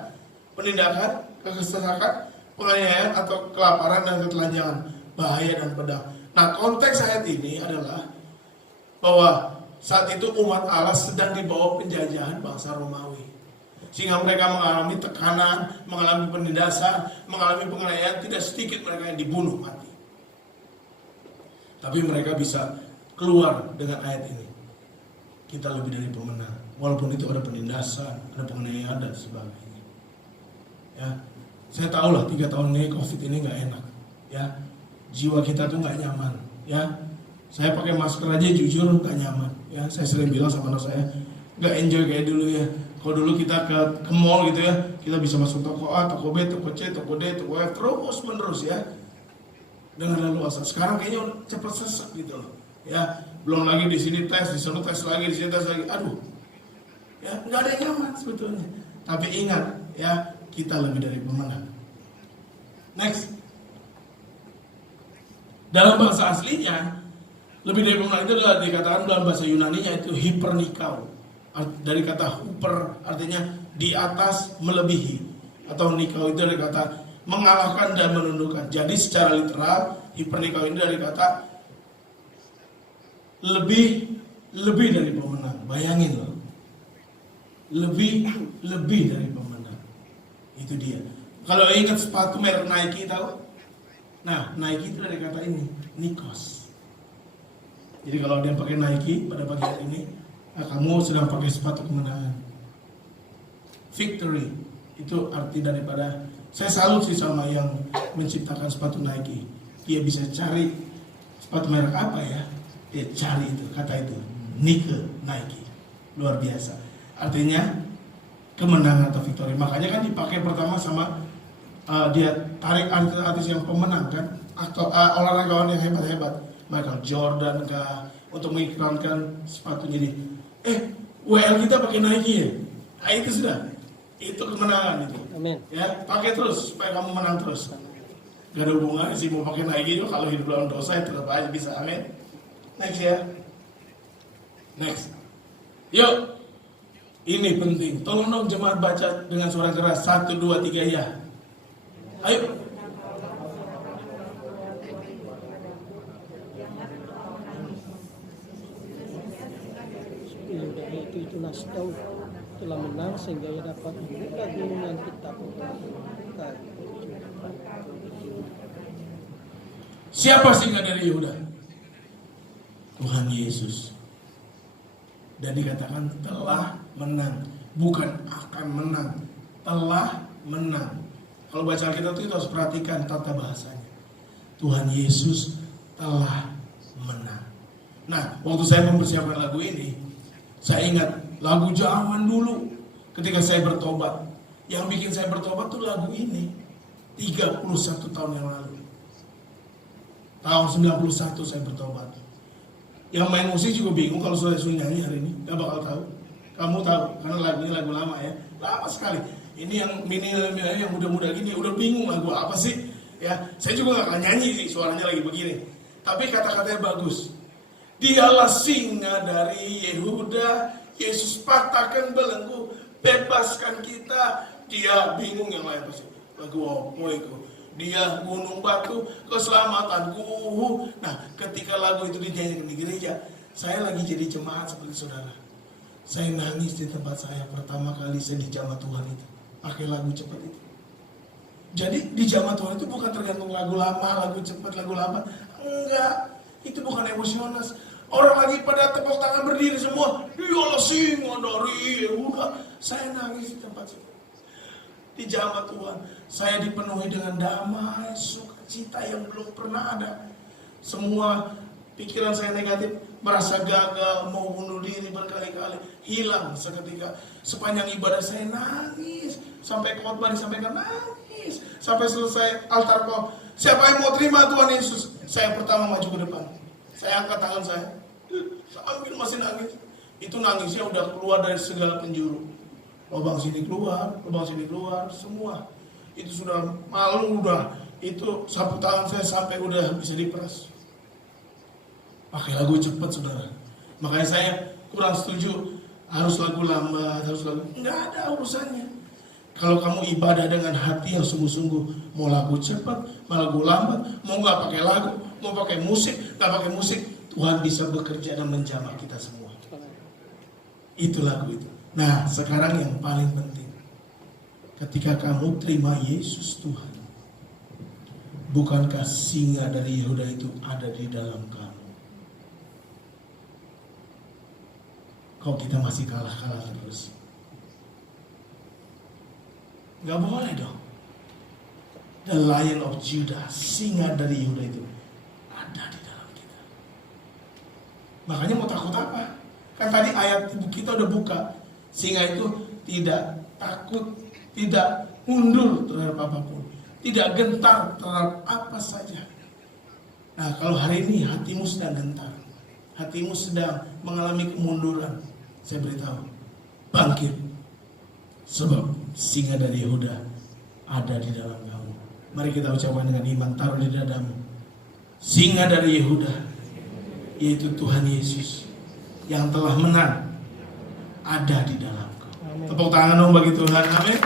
Penindakan, kesesakan, penganiayaan, atau kelaparan dan ketelanjangan, bahaya dan pedang. Nah, konteks ayat ini adalah bahwa saat itu umat Allah sedang di bawah penjajahan bangsa Romawi. Sehingga mereka mengalami tekanan, mengalami penindasan, mengalami penganiayaan, tidak sedikit mereka yang dibunuh mati. Tapi mereka bisa keluar dengan ayat ini. Kita lebih dari pemenang. Walaupun itu ada penindasan, ada penganiayaan dan sebagainya. Ya, saya tahu lah 3 tahun ini COVID ini nggak enak. Ya, jiwa kita tuh nggak nyaman. Ya, saya pakai masker aja jujur nggak nyaman. Ya, saya sering bilang sama anak saya nggak enjoy kayak dulu ya. Kalau dulu kita ke mall gitu ya, kita bisa masuk toko A, toko B, toko C, toko D, toko F, terus menerus ya. Dengan leluasa. Sekarang kayaknya udah cepet sesek gitu loh. Ya, belum lagi di sini tes, di sana tes lagi, di sini tes lagi. Aduh. Ya, nggak ada yang nyaman sebetulnya. Tapi ingat ya, kita lebih dari pemenang. Next. Dalam bahasa aslinya, lebih dari pemenang itu adalah dikatakan dalam bahasa Yunaninya itu hipernikau. Dari kata huper artinya di atas melebihi, atau nikau itu dari kata mengalahkan dan menundukkan. Jadi secara literal hipernikau ini dari kata lebih dari pemenang. Bayangin loh, lebih dari pemenang. Itu dia. Kalau ingat sepatu merek Nike tahu? Nah, Nike itu dari kata ini, Nikos. Jadi kalau ada yang pakai Nike pada pagi hari ini, nah, kamu sedang pakai sepatu kemenangan. Victory itu arti daripada, saya salut sih sama yang menciptakan sepatu Nike. Dia bisa cari sepatu merek apa ya, dia cari itu kata itu Nike, luar biasa. Artinya kemenangan atau victory. Makanya kan dipakai pertama sama dia tarik artis yang pemenang kan, atau olahragawan yang hebat-hebat, Michael Jordan kah, untuk mengiklankan sepatunya ini. WL kita pakai Nike ya. Nah, itu sudah. Itu kemenangan itu. Amin. Ya, pakai terus supaya kamu menang terus. Gak ada hubungannya sih mau pakai Nike itu, kalau hidup dalam dosa ya tetap aja bisa. Amin. Next ya. Next. Yuk. Ini penting. Tolong dong jemaat baca dengan suara keras. 1, 2, 3 ya. Ayo. Itu Nasdaq telah menang sehingga ia dapat membuka gulungan kitab. Siapa singa dari Yehuda? Tuhan Yesus. Dan dikatakan telah menang, bukan akan menang, telah menang. Kalau baca Alkitab itu harus perhatikan tata bahasanya. Tuhan Yesus telah menang. Nah, waktu saya mempersiapkan lagu ini, saya ingat lagu zaman dulu ketika saya bertobat. Yang bikin saya bertobat tuh lagu ini 31 tahun yang lalu. Tahun 91 saya bertobat. Yang main musik juga bingung kalau saya suruh nyanyi hari ini, gak bakal tahu. Kamu tahu karena lagu ini lagu lama ya, lama sekali. Ini yang milenial yang muda-muda gini udah bingung lagu apa sih? Ya, saya juga gak akan nyanyi sih, suaranya lagi begini. Tapi kata-katanya bagus. Dialah singa dari Yehuda, Yesus patahkan belenggu, bebaskan kita. Dia bingung yang lain pasti. Lagu apa itu? Dia gunung batu keselamatanku. Nah, ketika lagu itu dinyanyikan di gereja, saya lagi jadi jemaat seperti saudara. Saya nangis di tempat saya pertama kali saya di jamaah Tuhan itu, pakai lagu cepat itu. Jadi di jamaah Tuhan itu bukan tergantung lagu lama, lagu cepat, lagu lama. Enggak, itu bukan emosional. Orang lagi pada tepuk tangan berdiri semua. Dialah singa dari Yehuda. Saya nangis di tempat saya. Di jamaah Tuhan, saya dipenuhi dengan damai, sukacita yang belum pernah ada. Semua pikiran saya negatif, merasa gagal, mau bunuh diri berkali-kali, hilang seketika. Sepanjang ibadah saya nangis, sampai khotbah disampaikan nangis, sampai selesai altar call. Siapa yang mau terima Tuhan Yesus? Saya pertama maju ke depan. Saya angkat tangan saya, sambil masih nangis. Itu nangisnya udah keluar dari segala penjuru. Lubang sini keluar, semua. Itu sudah malu udah. Itu sapu tangan saya sampai udah bisa diperas. Pakai lagu cepat saudara. Makanya saya kurang setuju harus lagu lambat, harus lagu. Enggak ada urusannya. Kalau kamu ibadah dengan hati yang sungguh-sungguh, mau lagu cepat, mau lagu lambat, mau nggak pakai lagu, mau pakai musik, nggak pakai musik, Tuhan bisa bekerja dan menjamah kita semua. Itu lagu itu. Nah, sekarang yang paling penting, ketika kamu terima Yesus Tuhan, bukankah singa dari Yehuda itu ada di dalam kamu? Kok kita masih kalah-kalah terus? Gak boleh dong. The Lion of Judah, singa dari Yehuda itu ada di dalam kita. Makanya mau takut apa? Kan tadi ayat kita udah buka. Singa itu tidak takut, tidak mundur terhadap apapun, tidak gentar terhadap apa saja. Nah, kalau hari ini hatimu sedang gentar, hatimu sedang mengalami kemunduran, saya beritahu, bangkit. Sebab singa dari Yehuda ada di dalam kamu. Mari kita ucapkan dengan iman, taruh di dadamu. Singa dari Yehuda, yaitu Tuhan Yesus yang telah menang, ada di dalam kau. Tepuk tangan dong bagi Tuhan, amin.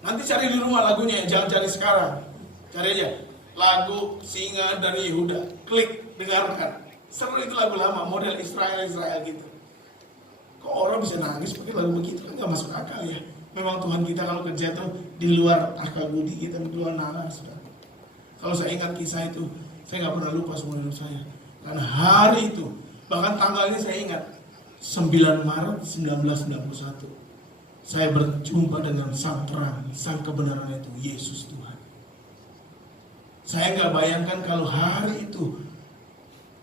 Nanti cari di rumah lagunya, jangan cari sekarang. Cari aja lagu singa dari Yehuda, klik, dengarkan. Seru itu lagu lama, model Israel gitu. Kok orang bisa nangis pakai lagu begitu, kan gak masuk akal ya. Memang Tuhan kita kalau kerja tuh di luar akal budi kita, di luar nalar. Kalau saya ingat kisah itu, saya gak pernah lupa seumur hidup saya. Karena hari itu, bahkan tanggalnya saya ingat, 9 Maret 1991. Saya berjumpa dengan sang terang, sang kebenaran itu, Yesus Tuhan. Saya gak bayangkan kalau hari itu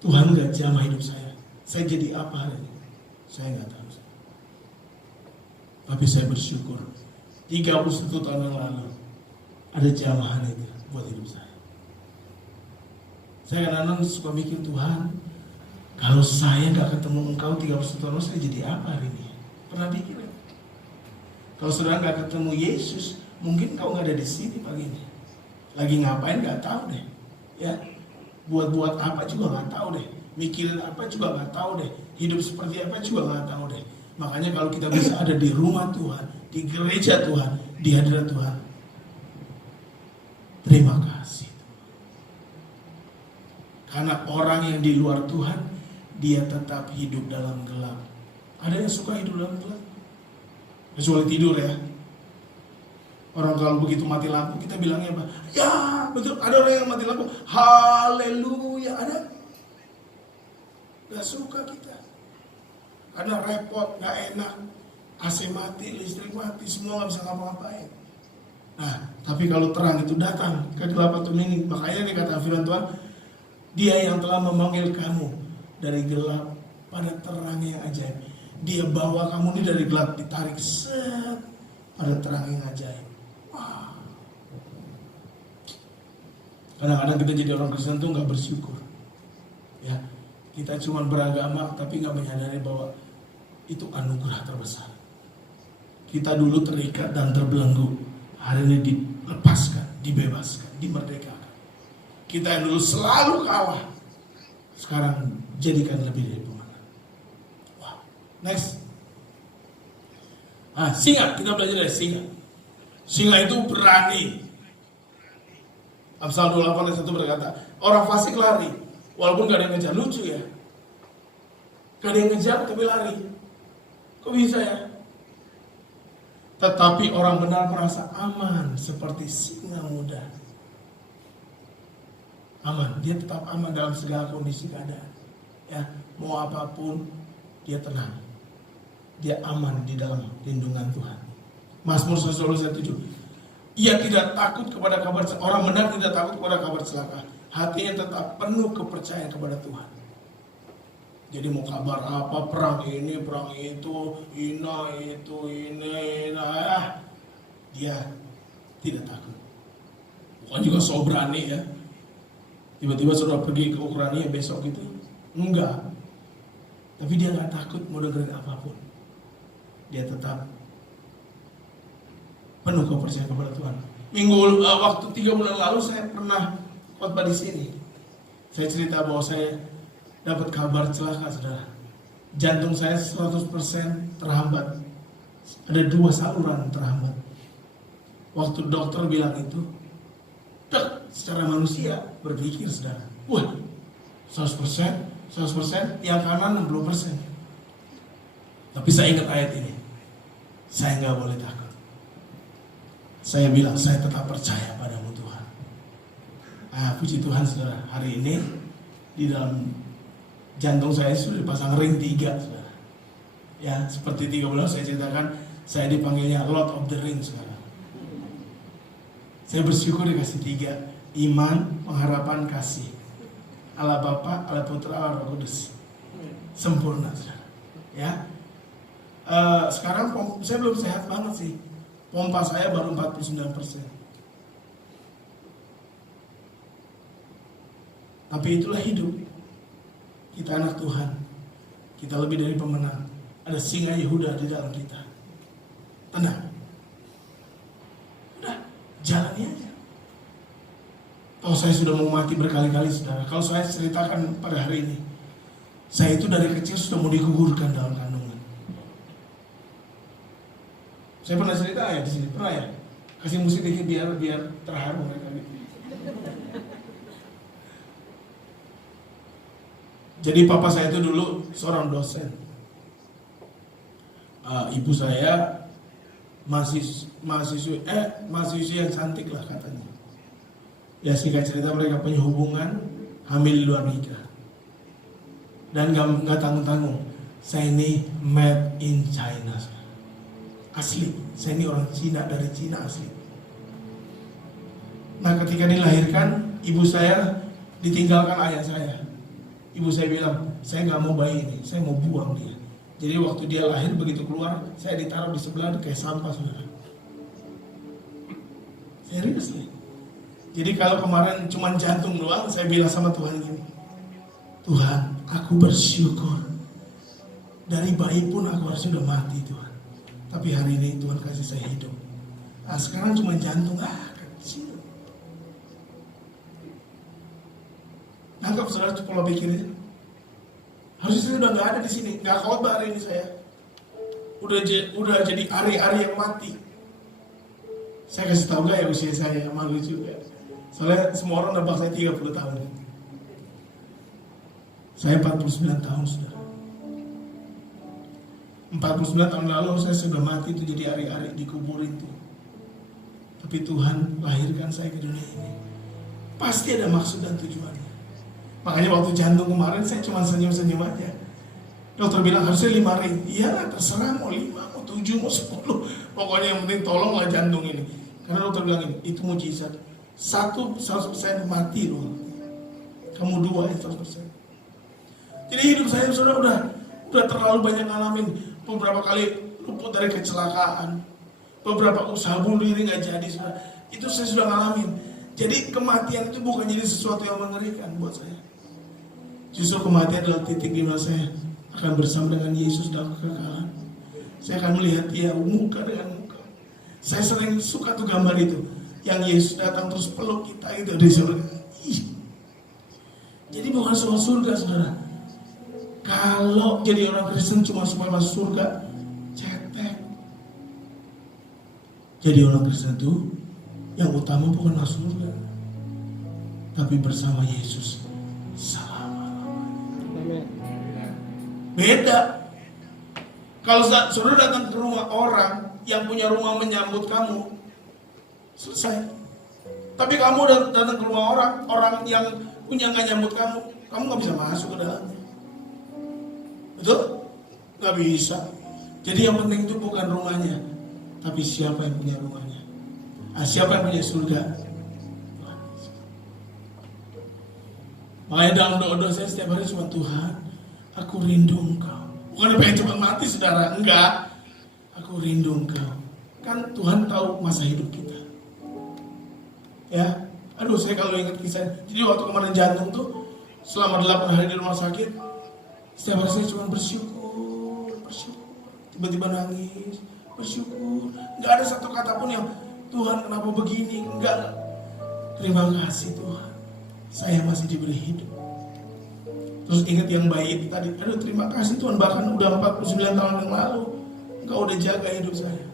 Tuhan gak jamah hidup saya. Saya jadi apa hari ini? Saya gak tahu. Tapi saya bersyukur 31 tahun yang lalu ada jamahan itu buat hidup saya. Saya kadang-kadang suka mikir, Tuhan, kalau saya gak ketemu Engkau 31 tahun lalu, saya jadi apa hari ini? Pernah pikir? Kalau saudara gak ketemu Yesus, mungkin Engkau gak ada di sini pagi ini. Lagi ngapain gak tahu deh. Ya, buat apa juga gak tahu deh. Mikirin apa juga gak tahu deh. Hidup seperti apa juga gak tahu deh. Makanya kalau kita bisa ada di rumah Tuhan, di gereja Tuhan, di hadirat Tuhan, terima kasih. Karena orang yang di luar Tuhan, dia tetap hidup dalam gelap. Ada yang suka hidup dalam gelap? Kecuali tidur ya. Orang kalau begitu mati lampu, kita bilangnya apa? Ya betul, ada orang yang mati lampu, haleluya, ada. Gak suka kita. Karena repot, gak enak, AC mati, listrik mati, semua gak bisa ngapa-ngapain. Nah, tapi kalau terang itu datang ke gelap atau ini, makanya dikatakan firman Tuhan, Dia yang telah memanggil kamu dari gelap pada terang yang ajaib. Dia bawa kamu ini dari gelap, ditarik set pada terang yang ajaib. Wow. Kadang-kadang kita jadi orang Kristen tuh gak bersyukur. Ya, kita cuma beragama tapi gak menyadari bahwa itu anugerah terbesar. Kita dulu terikat dan terbelenggu, hari ini dilepaskan, dibebaskan, dimerdekakan. Kita yang dulu selalu kalah, sekarang jadikan lebih dari pemenang. Wow. Next. Singa, kita belajar dari singa. Singa itu berani. Amsal 28 ayat 1 berkata, orang fasik lari, walaupun gak ada yang ngejar. Lucu ya, gak ada yang ngejar tapi lari. Kok bisa ya? Tetapi orang benar merasa aman seperti singa muda. Aman, dia tetap aman dalam segala kondisi keadaan. Ya, mau apapun dia tenang. Dia aman di dalam lindungan Tuhan. Mazmur 107. Ia tidak takut kepada kabar, orang benar tidak takut kepada kabar celaka. Hatinya tetap penuh kepercayaan kepada Tuhan. Jadi mau kabar apa, perang ini, perang itu, dia tidak takut. Bukan juga so berani ya. Tiba-tiba sudah pergi ke Ukraina besok gitu. Enggak. Tapi dia gak takut mau dengerin apapun. Dia tetap penuh kepercayaan kepada Tuhan. Waktu 3 bulan lalu saya pernah khotbah di sini. Saya cerita bahwa saya dapat kabar celaka, saudara. Jantung saya 100% terhambat. Ada 2 saluran terhambat. Waktu dokter bilang itu, secara manusia berpikir, saudara, wah 100%, yang kanan 60%. Tapi saya ingat ayat ini, saya nggak boleh takut. Saya bilang, saya tetap percaya padamu Tuhan. Puji Tuhan, saudara, hari ini di dalam jantung saya sudah dipasang ring 3, saudara. Ya, seperti 3 bulan saya ceritakan, saya dipanggilnya Lord of the Ring, saudara. Saya bersyukur dikasih 3, iman, pengharapan, kasih. Allah Bapa, Allah Putra, Allah Roh Kudus. Sempurna, saudara. Ya. Sekarang saya belum sehat banget sih. Pompa saya baru 49%. Tapi itulah hidup. Kita anak Tuhan. Kita lebih dari pemenang. Ada singa Yehuda di dalam kita. Tenang. Udah, jalani aja. Kalau saya sudah mau mati berkali-kali, saudara. Kalau saya ceritakan pada hari ini, saya itu dari kecil sudah mau digugurkan dalam kandungan. Saya pernah cerita ya di sini, pernah ya? Kasih musik dikit biar terharu mereka gitu. Jadi papa saya itu dulu seorang dosen. Ibu saya mahasiswi yang cantik lah katanya. Ya singkat cerita mereka punya hubungan, hamil di luar nikah. Dan gak tanggung-tanggung. Saya ini made in China. Asli, saya ini orang Cina, dari Cina asli. Nah ketika dilahirkan, ibu saya ditinggalkan ayah saya. Ibu saya bilang, saya gak mau bayi ini, saya mau buang dia. Jadi waktu dia lahir, begitu keluar, saya ditaruh di sebelah kayak sampah, saudara. Serius nih. Jadi kalau kemarin cuma jantung doang, saya bilang sama Tuhan gini, Tuhan, aku bersyukur. Dari bayi pun aku harus sudah mati, Tuhan. Tapi hari ini Tuhan kasih saya hidup. Nah sekarang cuma jantung, kecil. Nangkap saudara pola pikirnya. Harusnya saya udah nggak ada di sini, nggak khotbah hari ini saya. Udah jadi ari-ari yang mati. Saya kasih tahu gak ya usia saya, malu juga. Soalnya semua orang nebak saya 30 tahun. Saya 49 tahun, saudara. 49 tahun lalu saya sudah mati itu jadi ari-ari dikuburin tuh. Tapi Tuhan lahirkan saya ke dunia ini. Pasti ada maksud dan tujuannya. Makanya waktu jantung kemarin saya cuma senyum-senyum aja. Dokter bilang harusnya 5 ring. Iya terserah mau 5, mau 7, mau 10. Pokoknya yang penting tolonglah jantung ini. Karena dokter bilang ini, itu mujizat. 100% mati loh. Kamu 2 ya 100%. Jadi hidup saya sudah terlalu banyak ngalamin. Beberapa kali luput dari kecelakaan. Beberapa usaha bunuh diri gak jadi. Itu saya sudah ngalamin. Jadi kematian itu bukan jadi sesuatu yang mengerikan buat saya. Justru kematian adalah titik di mana saya akan bersama dengan Yesus dalam kekekalan. Saya akan melihat dia muka dengan muka. Saya sering suka tuh gambar itu. Yang Yesus datang terus peluk kita itu di surga. Jadi bukan soal surga, saudara. Kalau jadi orang Kristen cuma supaya masuk surga, cetek. Jadi orang Kristen itu yang utama bukan masuk surga, tapi bersama Yesus selama-lamanya. Beda. Kalau saudara datang ke rumah orang yang punya rumah menyambut kamu, selesai. Tapi kamu datang ke rumah orang yang punya nggak nyambut kamu nggak bisa masuk ke dalamnya. Betul? Nggak bisa. Jadi yang penting itu bukan rumahnya, tapi siapa yang punya rumahnya. Siapa yang punya surga. Makanya dalam doa-doa saya setiap hari cuma, Tuhan, aku rindu Engkau. Bukan pengen cepat mati, saudara. Enggak. Aku rindu Engkau. Kan Tuhan tahu masa hidup kita. Ya. Aduh, saya kalau ingat kisah. Jadi waktu kemarin jantung tuh, selama 8 hari di rumah sakit, setiap hari saya cuma bersyukur. Tiba-tiba nangis, bersyukur. Enggak ada satu kata pun yang, Tuhan kenapa begini? Enggak. Terima kasih Tuhan, saya masih diberi hidup. Terus ingat yang baik tadi, aduh terima kasih Tuhan, bahkan udah 49 tahun yang lalu Engkau udah jaga hidup saya.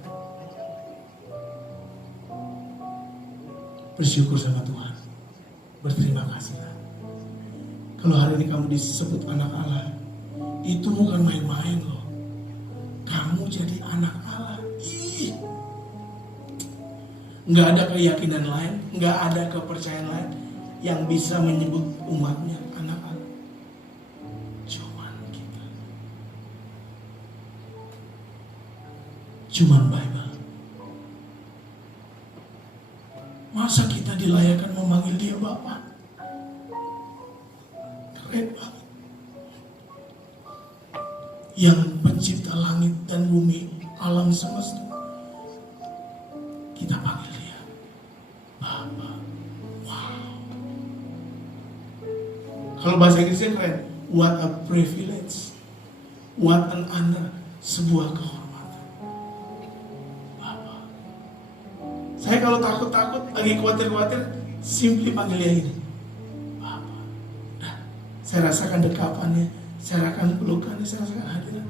Bersyukur sama Tuhan, berterima kasihlah. Kalau hari ini kamu disebut anak Allah, itu bukan main-main loh. Kamu jadi anak Allah. Nggak ada keyakinan lain, nggak ada kepercayaan lain yang bisa menyebut umatnya anak Allah. Cuman kita. Cuman Bible. Masa kita dilayakan memanggil dia Bapa? Keren banget. Yang pencipta langit dan bumi, alam semesta, kita panggil dia Bapa. Wow. Kalau bahasa Inggrisnya keren. What a privilege. What an honor. Sebuah kehormatan. Bapa. Saya kalau takut-takut, lagi khawatir-khawatir, simply panggil dia ini Bapa. Nah, saya rasakan dekapannya, saya rasakan pelukannya, saya rasakan hadiratnya.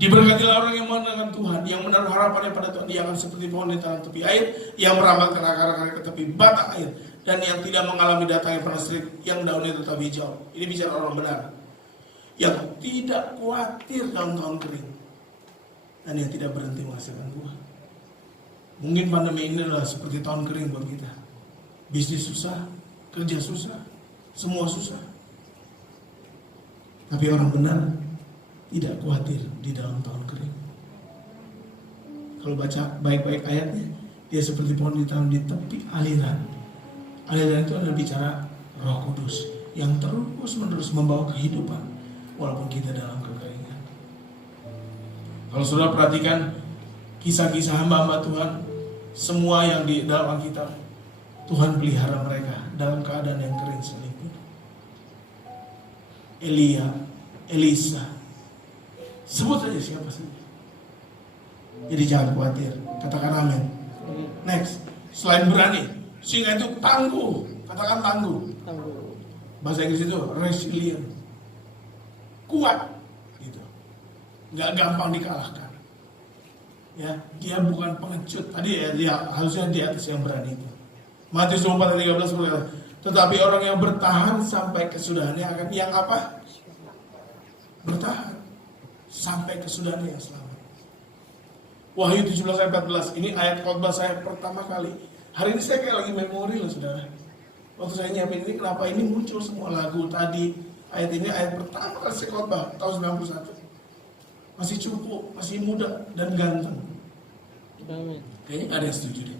Diberkatilah orang yang mengandalkan Tuhan, yang menaruh harapannya pada Tuhan. Dia akan seperti pohon di tanah tepi air, yang merambatkan akar-akarnya ke tepi batang air, dan yang tidak mengalami datangnya panas terik, yang daunnya tetap hijau. Ini bicara orang benar, yang tidak khawatir dalam tahun kering, dan yang tidak berhenti menghasilkan buah. Mungkin pandemi ini adalah seperti tahun kering buat kita. Bisnis susah, kerja susah, semua susah. Tapi orang benar tidak khawatir di dalam tahun kering. Kalau baca baik-baik ayatnya, dia seperti pohon ditanam di tepi aliran. Aliran itu adalah bicara Roh Kudus yang terus-menerus membawa kehidupan walaupun kita dalam kekeringan. Kalau saudara perhatikan kisah-kisah hamba-hamba Tuhan, semua yang di dalam Alkitab, Tuhan pelihara mereka dalam keadaan yang kering sekalipun. Elia, Elisa, sebut saja siapa saja. Jadi jangan khawatir, katakan amin. Next, selain berani, singa itu tangguh, katakan tangguh. Bahasa Inggris itu resilient, kuat, gitu. Nggak gampang dikalahkan. Ya, dia bukan pengecut. Tadi ya, dia harusnya di atas yang berani itu. Matius 4:13 berkata, tetapi orang yang bertahan sampai kesudahannya akan yang apa? Bertahan sampai kesudahannya yang selamat. Wahyu 17:14, ini ayat khotbah saya pertama kali. Hari ini saya kayak lagi memori loh saudara. Waktu saya nyiapin ini, kenapa ini muncul semua lagu tadi. Ayat ini ayat pertama kali saya khotbah tahun 91. Masih cukup, masih muda dan ganteng. Kayaknya gak ada yang setuju deh.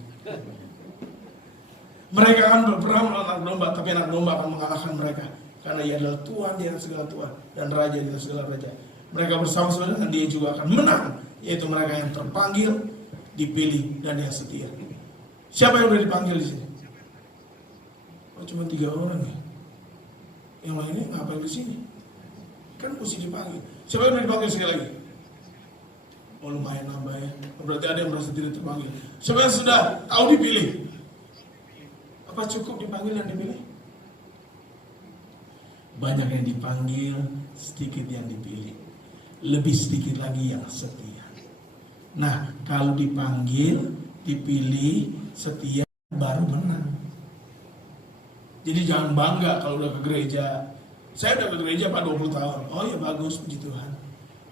Mereka akan berperang melawan anak domba, tapi anak domba akan mengalahkan mereka. Karena ia adalah Tuhan di atas segala Tuhan dan Raja di atas segala Raja. Mereka bersama-sama dengan dia juga akan menang, yaitu mereka yang terpanggil, dipilih, dan yang setia. Siapa yang udah dipanggil di sini? Oh, cuma 3 orang ya. Yang lainnya ngapain di sini? Kan mesti dipanggil. Siapa yang udah dipanggil sekali lagi? Oh, lumayan nambah ya. Berarti ada yang merasa tidak terpanggil. Siapa yang sudah tahu dipilih? Apa cukup dipanggil dan dipilih? Banyak yang dipanggil, sedikit yang dipilih. Lebih sedikit lagi yang setia. Nah, kalau dipanggil, dipilih, setia, baru menang. Jadi jangan bangga kalau udah ke gereja. Saya udah ke gereja Pak 20 tahun. Oh ya bagus, puji Tuhan.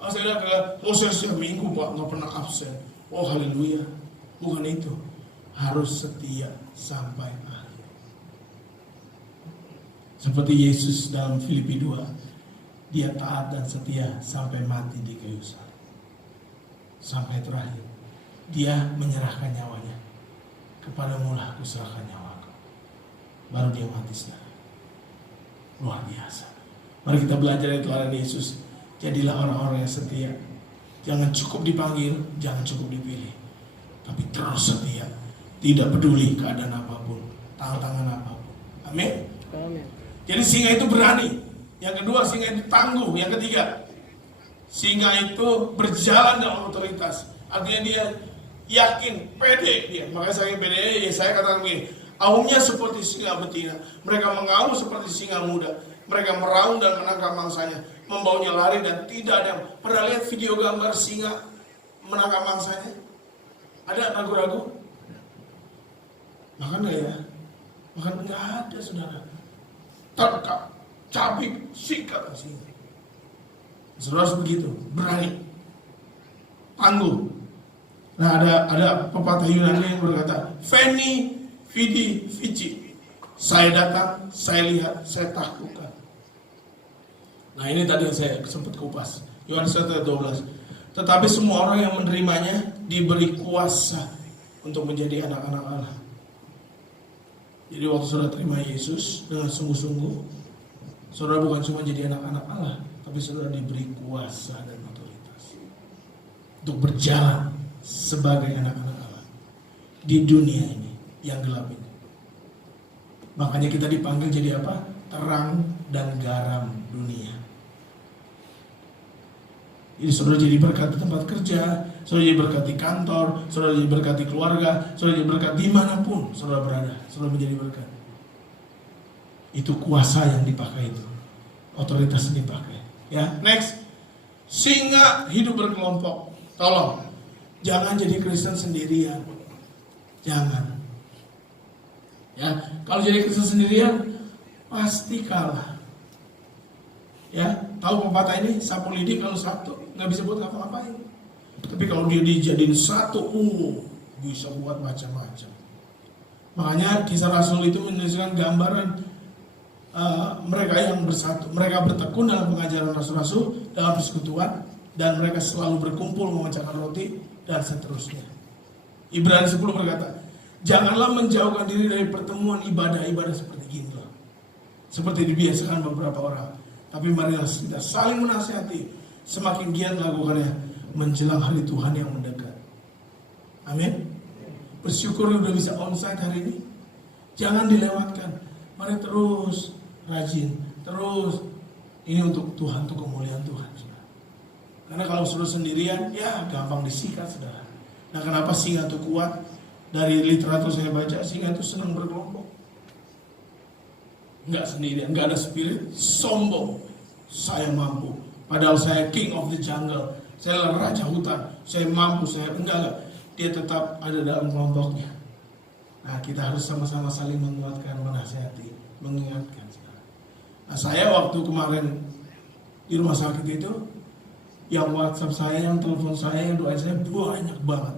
Oh saya udah ke setiap minggu Pak, nggak pernah absen. Oh haleluya. Bukan itu. Harus setia sampai akhir. Seperti Yesus dalam Filipi 2. Dia taat dan setia sampai mati di kayu salib. Sampai terakhir. Dia menyerahkan nyawanya. Kepadamu lah aku serahkan nyawaku. Baru dia mati sekarang. Luar biasa. Mari kita belajar dari teladan Yesus. Jadilah orang-orang yang setia. Jangan cukup dipanggil, jangan cukup dipilih, tapi terus setia. Tidak peduli keadaan apapun, tantangan apapun. Amin. Amin. Jadi singa itu berani. Yang kedua, singa itu tangguh. Yang ketiga, singa itu berjalan dalam otoritas. Artinya dia yakin, pede dia. Makanya saya pede, saya katakan begini, aumnya seperti singa betina. Mereka mengaum seperti singa muda. Mereka meraung dan menangkap mangsanya, membawanya lari dan tidak ada. Pernah lihat video gambar singa menangkap mangsanya? Ada ragu-ragu? Makan nggak ya? Makan nggak ada, saudara. Tangkap, cabik, sikat singa. Saudara begitu, berani, tangguh. Nah ada pepatah Yunani yang berkata, Veni, Vidi, Vici. Saya datang, saya lihat, saya taklukkan. Nah ini tadi yang saya sempat kupas. Yohanes 1:12. Tetapi semua orang yang menerimanya diberi kuasa untuk menjadi anak-anak Allah. Jadi waktu saudara terima Yesus dengan sungguh-sungguh, saudara bukan cuma jadi anak-anak Allah, tapi saudara diberi kuasa dan otoritas untuk berjalan sebagai anak-anak Allah di dunia ini yang gelap ini. Makanya kita dipanggil jadi apa? Terang dan garam dunia. Jadi saudara jadi berkat di tempat kerja, saudara jadi berkat di kantor, saudara jadi berkat di keluarga, saudara jadi berkat dimanapun saudara berada, saudara menjadi berkat. Itu kuasa yang dipakai itu, otoritas yang dipakai. Ya, next, singa hidup berkelompok. Tolong, jangan jadi Kristen sendirian, jangan. Ya, kalau jadi Kristen sendirian pasti kalah. Ya, tahu pepatah ini, sapu lidi kalau satu nggak bisa buat apa-apain. Tapi kalau dia dijadiin satu, bisa buat macam-macam. Makanya kisah Rasul itu menunjukkan gambaran mereka yang bersatu. Mereka bertekun dalam pengajaran Rasul-Rasul, dalam persekutuan, dan mereka selalu berkumpul memecahkan roti dan seterusnya. Ibrani 10 berkata, janganlah menjauhkan diri dari pertemuan ibadah-ibadah seperti gini loh. Seperti dibiasakan beberapa orang. Tapi marilah kita saling menasihati, semakin giat melakukannya menjelang hari Tuhan yang mendekat. Amin. Bersyukur udah bisa onsite hari ini. Jangan dilewatkan. Mari terus rajin, terus ini untuk Tuhan, untuk kemuliaan Tuhan. Karena kalau sudah sendirian, ya gampang disikat, saudara. Nah, kenapa singa itu kuat? Dari literatur saya baca, singa itu senang berkelompok. Enggak sendirian, enggak ada spirit sombong. Saya mampu, padahal saya king of the jungle, saya raja hutan, saya mampu, saya enggak. Dia tetap ada dalam kelompoknya. Nah, kita harus sama-sama saling menguatkan, menasihati, mengingatkan. Nah, saya waktu kemarin di rumah sakit itu, yang WhatsApp saya, yang telepon saya, yang doain saya banyak banget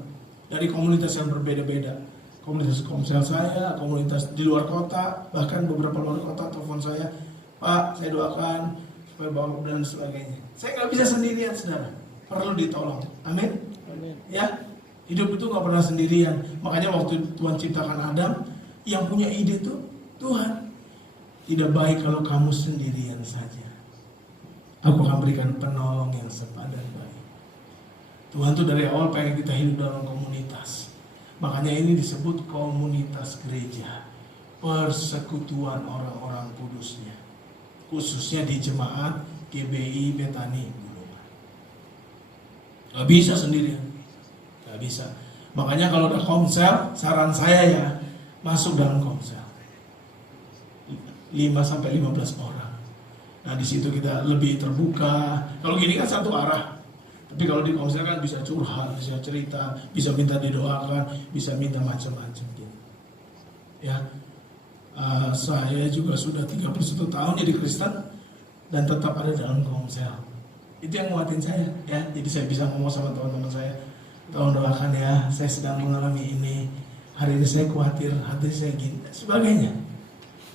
dari komunitas yang berbeda-beda. Komunitas komsel saya, komunitas di luar kota, bahkan beberapa luar kota telepon saya, Pak, saya doakan supaya bawa dan sebagainya. Saya nggak bisa sendirian, saudara. Perlu ditolong. Amin. Amin. Ya, hidup itu nggak pernah sendirian. Makanya waktu Tuhan ciptakan Adam, yang punya ide itu Tuhan. Tidak baik kalau kamu sendirian saja. Aku akan berikan penolong yang sepadan baik. Tuhan tuh dari awal pengen kita hidup dalam komunitas. Makanya ini disebut komunitas gereja, persekutuan orang-orang kudusnya, khususnya di jemaat GBI Betani Bulungan. Gak bisa sendirian, gak bisa. Makanya kalau ada komsel, saran saya ya masuk dalam komsel 5-15 orang. Nah di situ kita lebih terbuka. Kalau gini kan satu arah. Tapi kalau di konser kan bisa curhat, bisa cerita, bisa minta didoakan, bisa minta macam-macam gitu. Ya, saya juga sudah 31 tahun jadi Kristen dan tetap ada dalam komsel. Itu yang nguatin saya, ya. Jadi saya bisa ngomong sama teman-teman saya, tolong doakan ya, saya sedang mengalami ini. Hari ini saya khawatir, hati saya gini, sebagainya.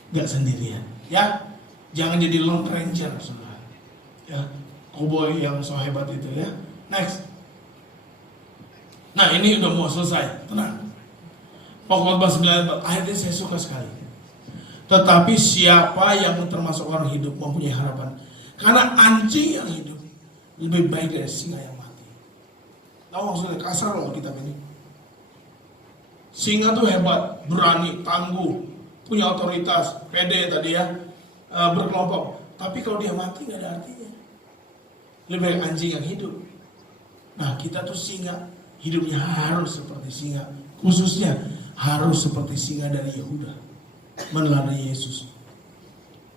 Gak sendirian, ya. Jangan jadi lone ranger, saudara. Ya, cowboy yang so hebat itu, ya. Next. Nah ini udah mau selesai, tenang. Pokoknya 9 akhirnya saya suka sekali. Tetapi siapa yang termasuk orang hidup mempunyai harapan? Karena anjing yang hidup lebih baik dari singa yang mati. Tahu maksudnya kasar loh kita ini. Singa tuh hebat, berani, tangguh, punya otoritas, pede tadi ya, berkelompok. Tapi kalau dia mati nggak ada artinya. Lebih baik anjing yang hidup. Nah kita tuh singa, hidupnya harus seperti singa, khususnya harus seperti singa dari Yehuda, meneladani Yesus.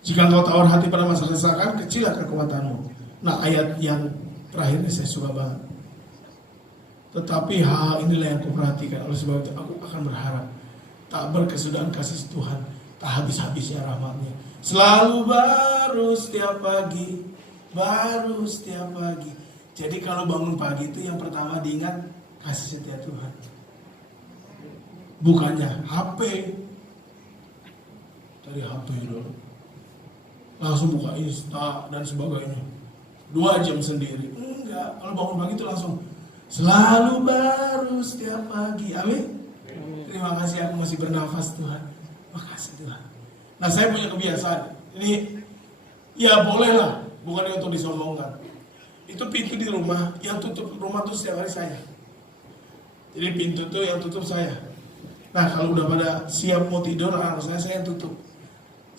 Jika engkau tawar hati pada masa kesesakan, kecillah kekuatanmu. Nah ayat yang terakhir ini saya suka banget. Tetapi hal inilah yang kuperhatikan, oleh sebab itu aku akan berharap tak berkesudahan kasih Tuhan, tak habis-habisnya rahmatnya. Selalu baru setiap pagi, baru setiap pagi. Jadi kalau bangun pagi itu yang pertama diingat kasih setia Tuhan. Bukannya HP. Dari HP dulu. Langsung buka Insta dan sebagainya. 2 jam sendiri. Enggak, kalau bangun pagi itu langsung selalu baru setiap pagi. Amin. Terima kasih aku masih bernafas Tuhan. Makasih Tuhan. Nah saya punya kebiasaan. Ini ya bolehlah, bukan untuk disombongkan. Itu pintu di rumah, yang tutup rumah tuh setiap hari saya. Jadi pintu tuh yang tutup saya. Nah kalau udah pada siap mau tidur anak saya yang tutup.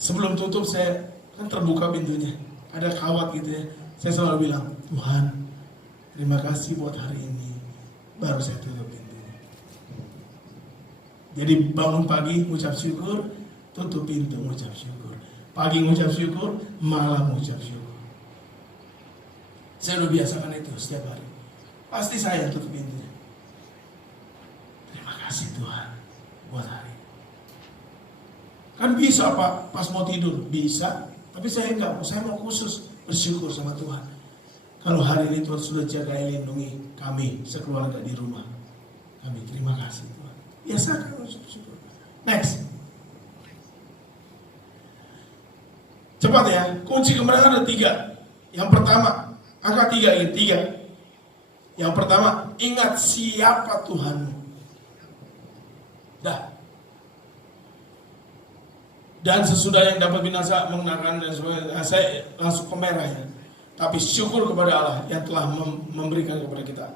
Sebelum tutup saya kan terbuka pintunya, ada kawat gitu ya. Saya selalu bilang, Tuhan terima kasih buat hari ini. Baru saya tutup pintunya. Jadi bangun pagi ngucap syukur, tutup pintu ngucap syukur. Pagi ngucap syukur, malam ngucap syukur. Saya udah biasakan itu setiap hari. Pasti saya tutup pintunya. Terima kasih Tuhan buat hari. Kan bisa Pak, pas mau tidur bisa. Tapi saya enggak, saya mau khusus bersyukur sama Tuhan. Kalau hari ini Tuhan sudah jaga lindungi kami sekeluarga di rumah. Kami terima kasih Tuhan. Biasakan bersyukur. Next. Cepat ya, kunci kemenangan ada 3. Yang pertama, angka 3 ini 3. Yang pertama, ingat siapa Tuhanmu. Dah. Dan sesudah yang dapat binasa mengenakan dan sebagainya, saya langsung ke merah ya. Tapi syukur kepada Allah yang telah memberikan kepada kita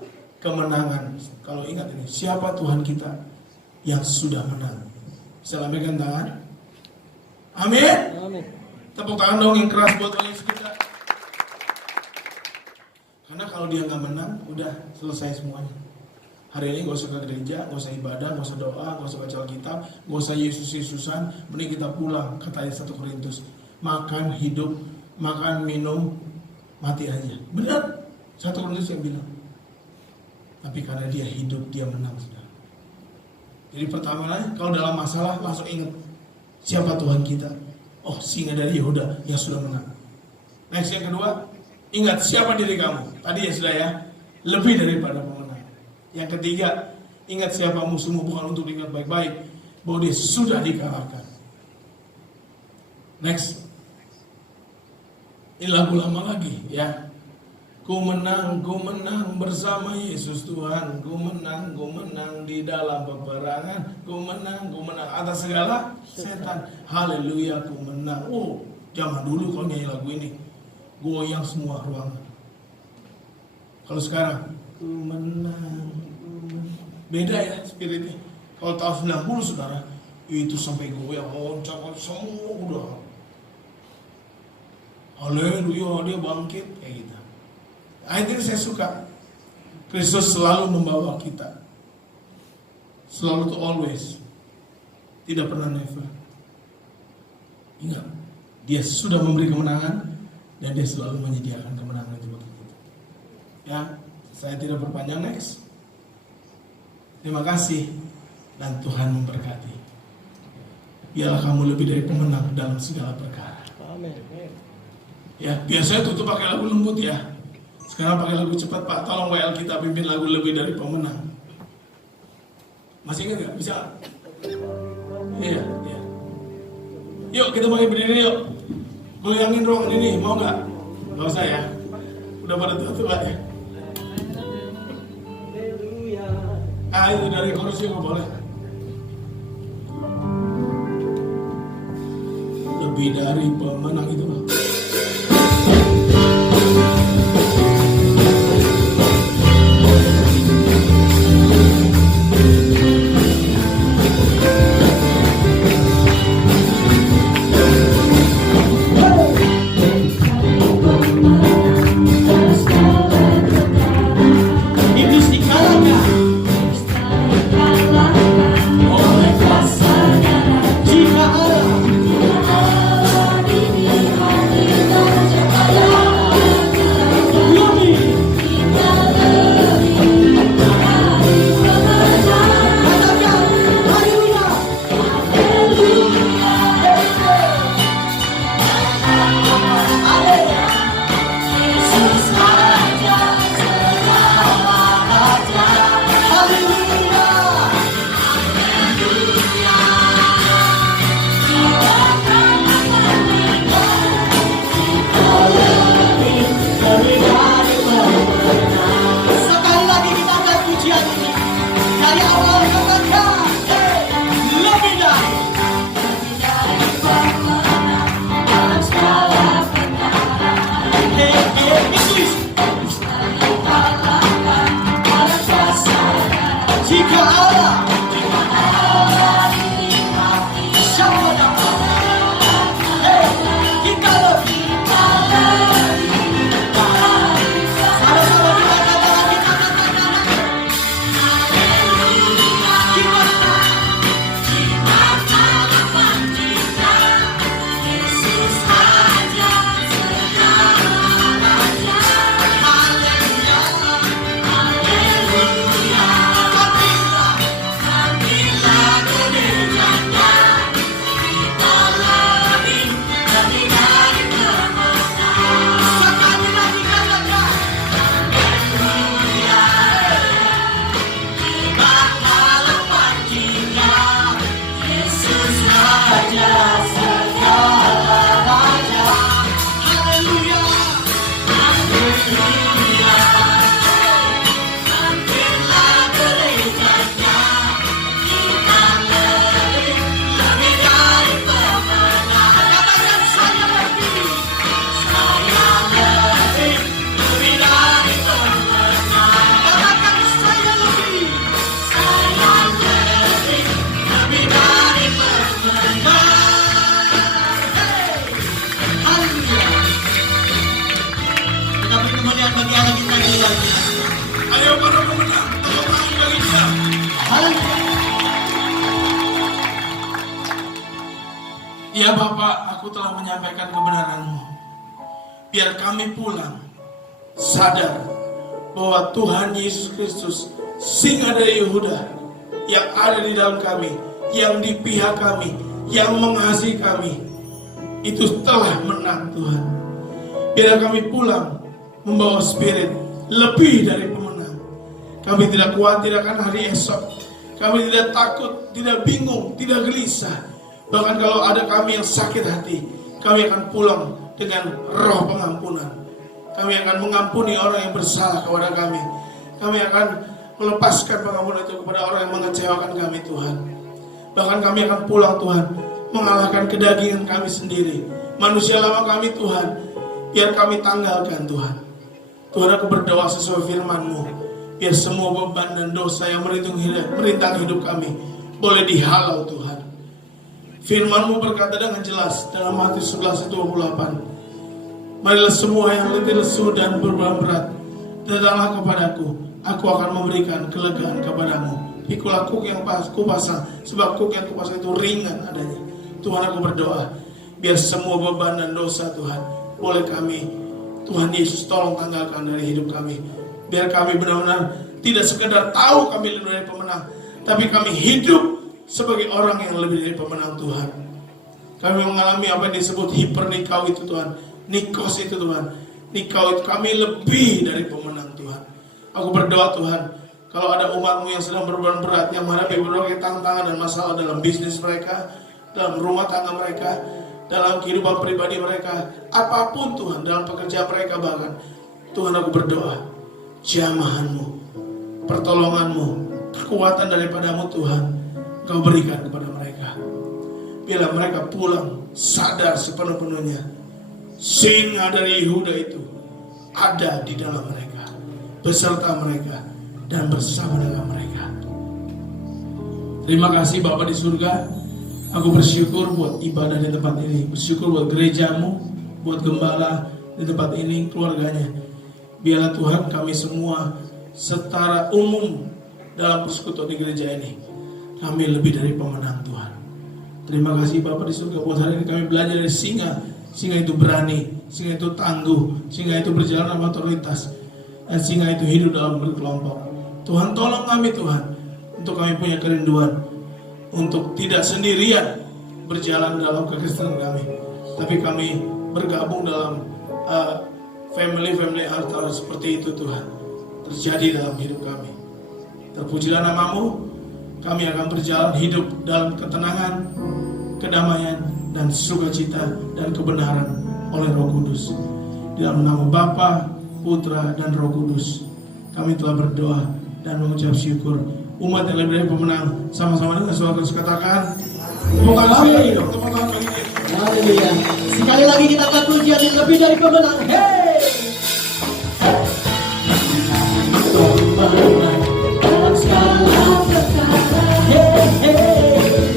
kemenangan. Kalau ingat ini, siapa Tuhan kita yang sudah menang. Bisa lambaikan tangan. Amin. Amin. Tepuk tangan dong yang keras buat Yesus kita. Karena kalau dia nggak menang, udah selesai semuanya. Hari ini gak usah ke gereja, gak usah ibadah, gak usah doa, gak usah baca Alkitab, gak usah Yesus-Yesusan, mending kita pulang, kata 1 Korintus. Makan, hidup, makan, minum, mati aja. Benar, 1 Korintus yang bilang. Tapi karena dia hidup, dia menang. Saudara. Jadi pertama, kalau dalam masalah, langsung ingat siapa Tuhan kita. Oh, singa dari Yehuda yang sudah menang. Next, yang kedua, ingat siapa diri kamu. Tadi ya sudah ya, lebih daripada pemenang. Yang ketiga, ingat siapa musuhmu, bukan untuk diingat baik-baik, bahwa dia sudah dikalahkan. Next. Ini lagu lama lagi ya. Ku menang bersama Yesus Tuhan. Ku menang di dalam peperangan. Ku menang atas segala setan. Haleluya, ku menang. Oh, zaman dulu kalau nyanyi lagu ini goyang semua ruangan. Kalau sekarang ku menang. Beda ya spiritnya. Kalau tahun 90 saudara, itu sampai goyang, loncat semua udah. Haleluya, dia bangkit kayak gitu. Akhirnya saya suka. Kristus selalu membawa kita. Selalu to always. Tidak pernah never. Ingat, dia sudah memberi kemenangan dan Dia selalu menyediakan kemenangan itu bagi kita. Ya, saya tidak berpanjang, next. Terima kasih dan Tuhan memberkati. Biarlah kamu lebih dari pemenang dalam segala perkara. Amin. Ya, biasanya tutup pakai lagu lembut ya. Sekarang pakai lagu cepat, Pak. Tolong WL kita pimpin lagu lebih dari pemenang. Masih ingat nggak? Bisa? Iya, iya. Yuk kita pakai berdiri yuk. Goyangin ruangan ini, mau nggak? Nggak usah ya. Udah pada tua-tua ya. Itu dari chorus juga boleh. Lebih dari pemenang itu loh. Iblis dikalahkan oleh kuasa darah. Jika Allah Ya Bapak, aku telah menyampaikan kebenaran-Mu. Biar kami pulang sadar bahwa Tuhan Yesus Kristus, Singa dari Yehuda, yang ada di dalam kami, yang di pihak kami, yang mengasihi kami, itu telah menang Tuhan. Biar kami pulang membawa spirit lebih dari pemenang. Kami tidak khawatir akan hari esok. Kami tidak takut, tidak bingung, tidak gelisah. Bahkan kalau ada kami yang sakit hati, kami akan pulang dengan roh pengampunan. Kami akan mengampuni orang yang bersalah kepada kami. Kami akan melepaskan pengampunan itu kepada orang yang mengecewakan kami, Tuhan. Bahkan kami akan pulang, Tuhan, mengalahkan kedagingan kami sendiri. Manusia lama kami, Tuhan, biar kami tanggalkan, Tuhan. Tuhan, aku berdoa sesuai firman-Mu. Biar semua beban dan dosa yang merintang hidup kami boleh dihalau, Tuhan. Firman-Mu berkata dengan jelas dalam Matius 11:28. Marilah semua yang letih lesu dan beban berat, datanglah kepadaku, aku akan memberikan kelegaan kepadamu. Pikulah kuk yang kupasang, sebab kuk yang kupasang itu ringan adanya. Tuhan, aku berdoa, biar semua beban dan dosa, Tuhan, boleh kami, Tuhan Yesus tolong tanggalkan dari hidup kami. Biar kami benar-benar tidak sekedar tahu kami lebih dari pemenang, tapi kami hidup sebagai orang yang lebih dari pemenang Tuhan. Kami mengalami apa yang disebut hipernikau itu Tuhan, nikos itu Tuhan. Nikau itu kami lebih dari pemenang Tuhan. Aku berdoa Tuhan, kalau ada umatmu yang sedang berbeban berat, yang menghadapi berbagai tantangan dan masalah dalam bisnis mereka, dalam rumah tangga mereka, dalam kehidupan pribadi mereka, apapun Tuhan, dalam pekerjaan mereka bahkan, Tuhan aku berdoa, jamahanmu, pertolonganmu, kekuatan daripadamu Tuhan, Kau berikan kepada mereka. Bila mereka pulang sadar sepenuh-penuhnya, singa dari Yehuda itu ada di dalam mereka, beserta mereka dan bersama dengan mereka. Terima kasih Bapa di surga. Aku bersyukur buat ibadah di tempat ini, bersyukur buat gerejamu, buat gembala di tempat ini, keluarganya. Biarlah Tuhan kami semua secara umum dalam persekutuan di gereja ini, kami lebih dari pemenang Tuhan. Terima kasih Bapa di surga, buat hari ini kami belajar dari singa. Singa itu berani, singa itu tangguh, singa itu berjalan dalam otoritas, dan singa itu hidup dalam berkelompok. Tuhan tolong kami Tuhan, untuk kami punya kerinduan untuk tidak sendirian berjalan dalam kekristenan kami, tapi kami bergabung dalam family altar seperti itu Tuhan, terjadi dalam hidup kami. Terpujilah namamu. Kami akan berjalan hidup dalam ketenangan, kedamaian, dan sukacita dan kebenaran oleh Roh Kudus. Di dalam nama Bapa, Putra, dan Roh Kudus, kami telah berdoa dan mengucap syukur. Umat yang lebih dari pemenang, sama-sama dengan suara terus katakan, tepuk tangan sekali dong, tepuk tangan bagi dia. Haleluya. Sekali lagi kita akan pujian yang lebih dari pemenang. Hey! Pemenang dalam segala perkara. Hey, hey.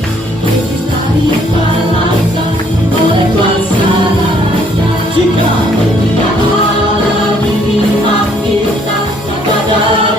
Dari balasan oleh kuasa Raja. Jika Allah menimpa kita pada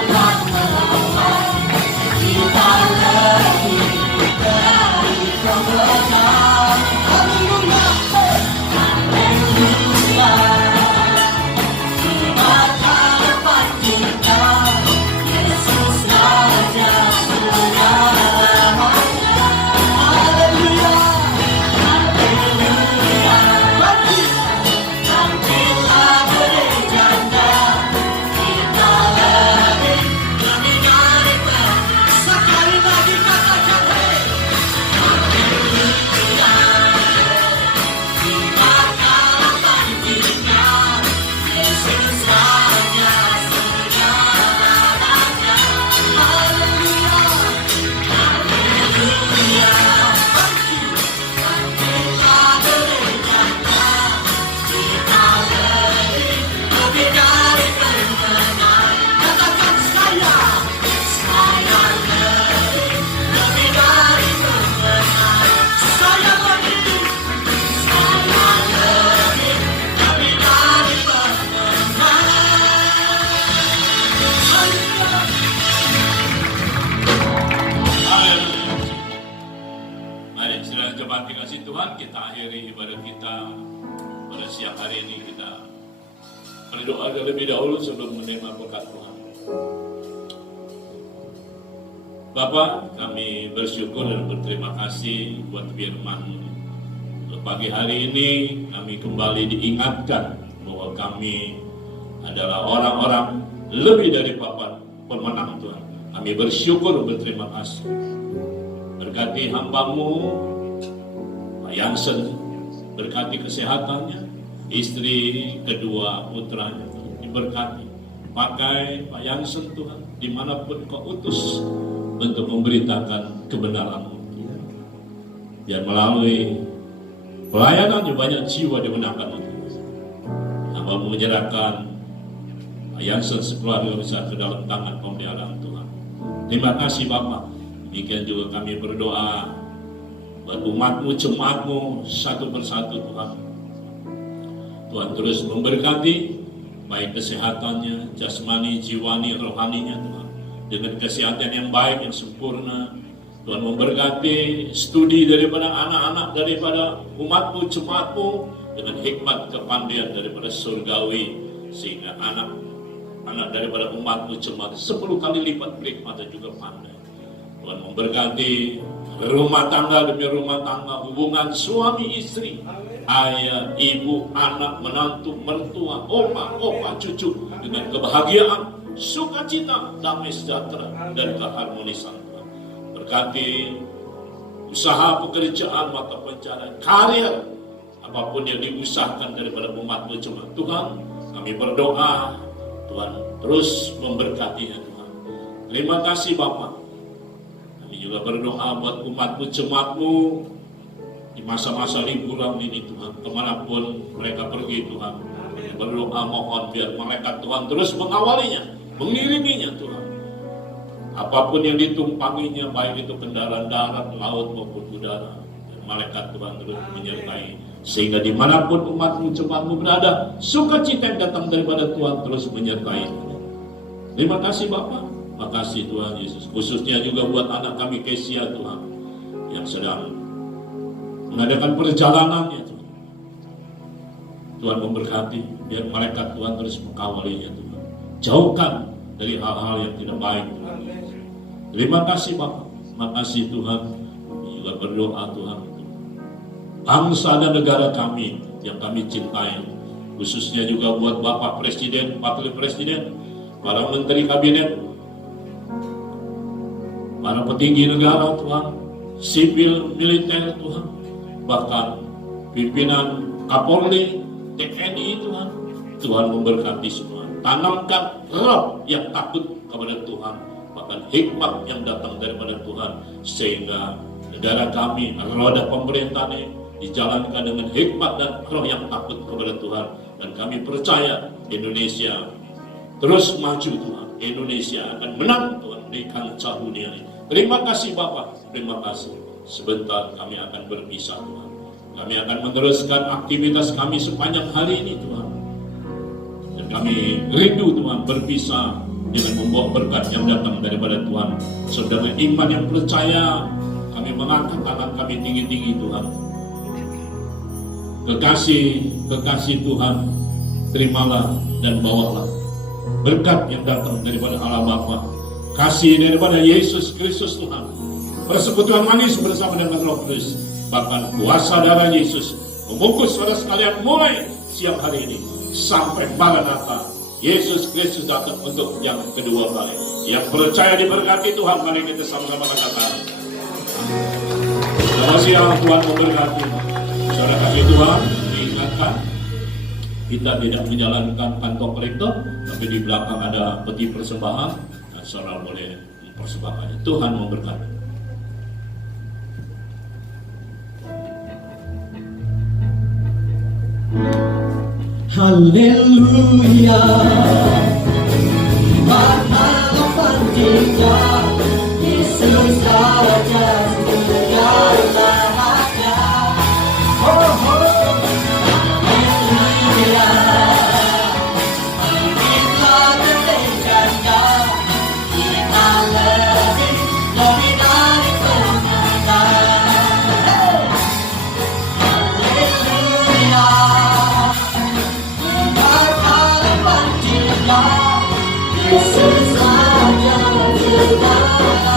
Tuhan, kita akhiri ibadah kita pada siang hari ini. Kita berdoa terlebih dahulu sebelum menerima berkat Tuhan. Bapa, kami bersyukur dan berterima kasih buat firman-Mu. Pagi hari ini kami kembali diingatkan bahwa kami adalah orang-orang lebih dari pemenang Tuhan. Kami bersyukur dan berterima kasih. Berkati hamba-Mu Pak Yansen, berkati kesehatannya, istri kedua putranya diberkati. Pakai Pak Yansen Tuhan, dimanapun Kau utus untuk memberitakan kebenaran-Mu. Biar melalui pelayanannya banyak jiwa dimenangkan. Hamba menyerahkan Pak Yansen sekeluarga besar ke dalam tangan pemeliharaan Tuhan. Terima kasih Bapak. Demikian juga kami berdoa buat umat-Mu, jemaat-Mu satu persatu Tuhan. Tuhan terus memberkati baik kesehatannya, jasmani, jiwani, rohaninya Tuhan. Dengan kesehatan yang baik, yang sempurna. Tuhan memberkati studi daripada anak-anak, daripada umat-Mu, jemaat-Mu. dengan hikmat kepandaian daripada surgawi, sehingga anak daripada umatmu jemaat 10 kali lipat berhikmat dan juga pandai. Tuhan memberkati rumah tangga demi rumah tangga, hubungan suami istri, ayah, ibu, anak, menantu, mertua, opa, cucu, dengan kebahagiaan, sukacita, damai sejahtera, dan keharmonisan Tuhan. Berkati usaha, pekerjaan, mata pencarian, karir, apapun yang diusahakan daripada umatmu jemaat Tuhan, kami berdoa Tuhan terus memberkatinya Tuhan. Terima kasih Bapa. Kami juga berdoa buat umatmu jemaatmu di masa-masa liburan ini Tuhan, kemanapun mereka pergi Tuhan. Kami berdoa mohon biar malaikat Tuhan terus mengawalinya, mengiriminya Tuhan. Apapun yang ditumpanginya, baik itu kendaraan darat, laut maupun udara, malaikat Tuhan terus menyertai, sehingga dimanapun umatmu jemaatmu berada, sukacita yang datang daripada Tuhan terus menyertai. Terima kasih Bapak, makasih Tuhan Yesus. Khususnya juga buat anak kami Kesia Tuhan, yang sedang mengadakan perjalanannya Tuhan. Tuhan memberkati, biar malaikat Tuhan terus mengawalinya Tuhan. Jauhkan dari hal-hal yang tidak baik Tuhan. Terima kasih Bapak, makasih Tuhan. Kami juga berdoa Tuhan, bangsa dan negara kami yang kami cintai, khususnya juga buat Bapak Presiden, Wakil Presiden, para Menteri Kabinet, para petinggi negara Tuhan, sipil, militer Tuhan, bahkan pimpinan Kapolri, TNI Tuhan. Tuhan memberkati semua. Tanamkan roh yang takut kepada Tuhan, bahkan hikmat yang datang daripada Tuhan, sehingga negara kami, roda pemerintahan dijalankan dengan hikmat dan roh yang takut kepada Tuhan. Dan kami percaya Indonesia terus maju Tuhan. Indonesia akan menang Tuhan di kancah dunia ini. Terima kasih Bapak, terima kasih. Sebentar kami akan berpisah Tuhan. Kami akan meneruskan aktivitas kami sepanjang hari ini Tuhan. Dan kami rindu Tuhan berpisah dengan membawa berkat yang datang daripada Tuhan. Saudara iman yang percaya, kami mengangkat tangan kami tinggi-tinggi Tuhan. Kekasih Tuhan, terimalah dan bawalah berkat yang datang daripada Allah Bapa, kasih daripada Yesus Kristus Tuhan, persekutuan manis bersama dengan Roh Kudus, bahkan kuasa darah Yesus membungkus saudara sekalian mulai siang hari ini sampai Maranatha. Yesus Kristus datang untuk yang kedua kali. Yang percaya diberkati Tuhan, mari kita sama-sama katakan. Selamat siang, Tuhan memberkati. Saudara kasih Tuhan, diingatkan kita tidak menjalankan kantong rektor, tapi di belakang ada peti persembahan, dan saudara boleh mempersembahkannya. Tuhan memberkati. Haleluya, Maha Pencipta, Yesus Raja segala raja. Oh, haleluya, kita terdengarnya, kita lebih dari pemenang. Haleluya, Yesus Raja segala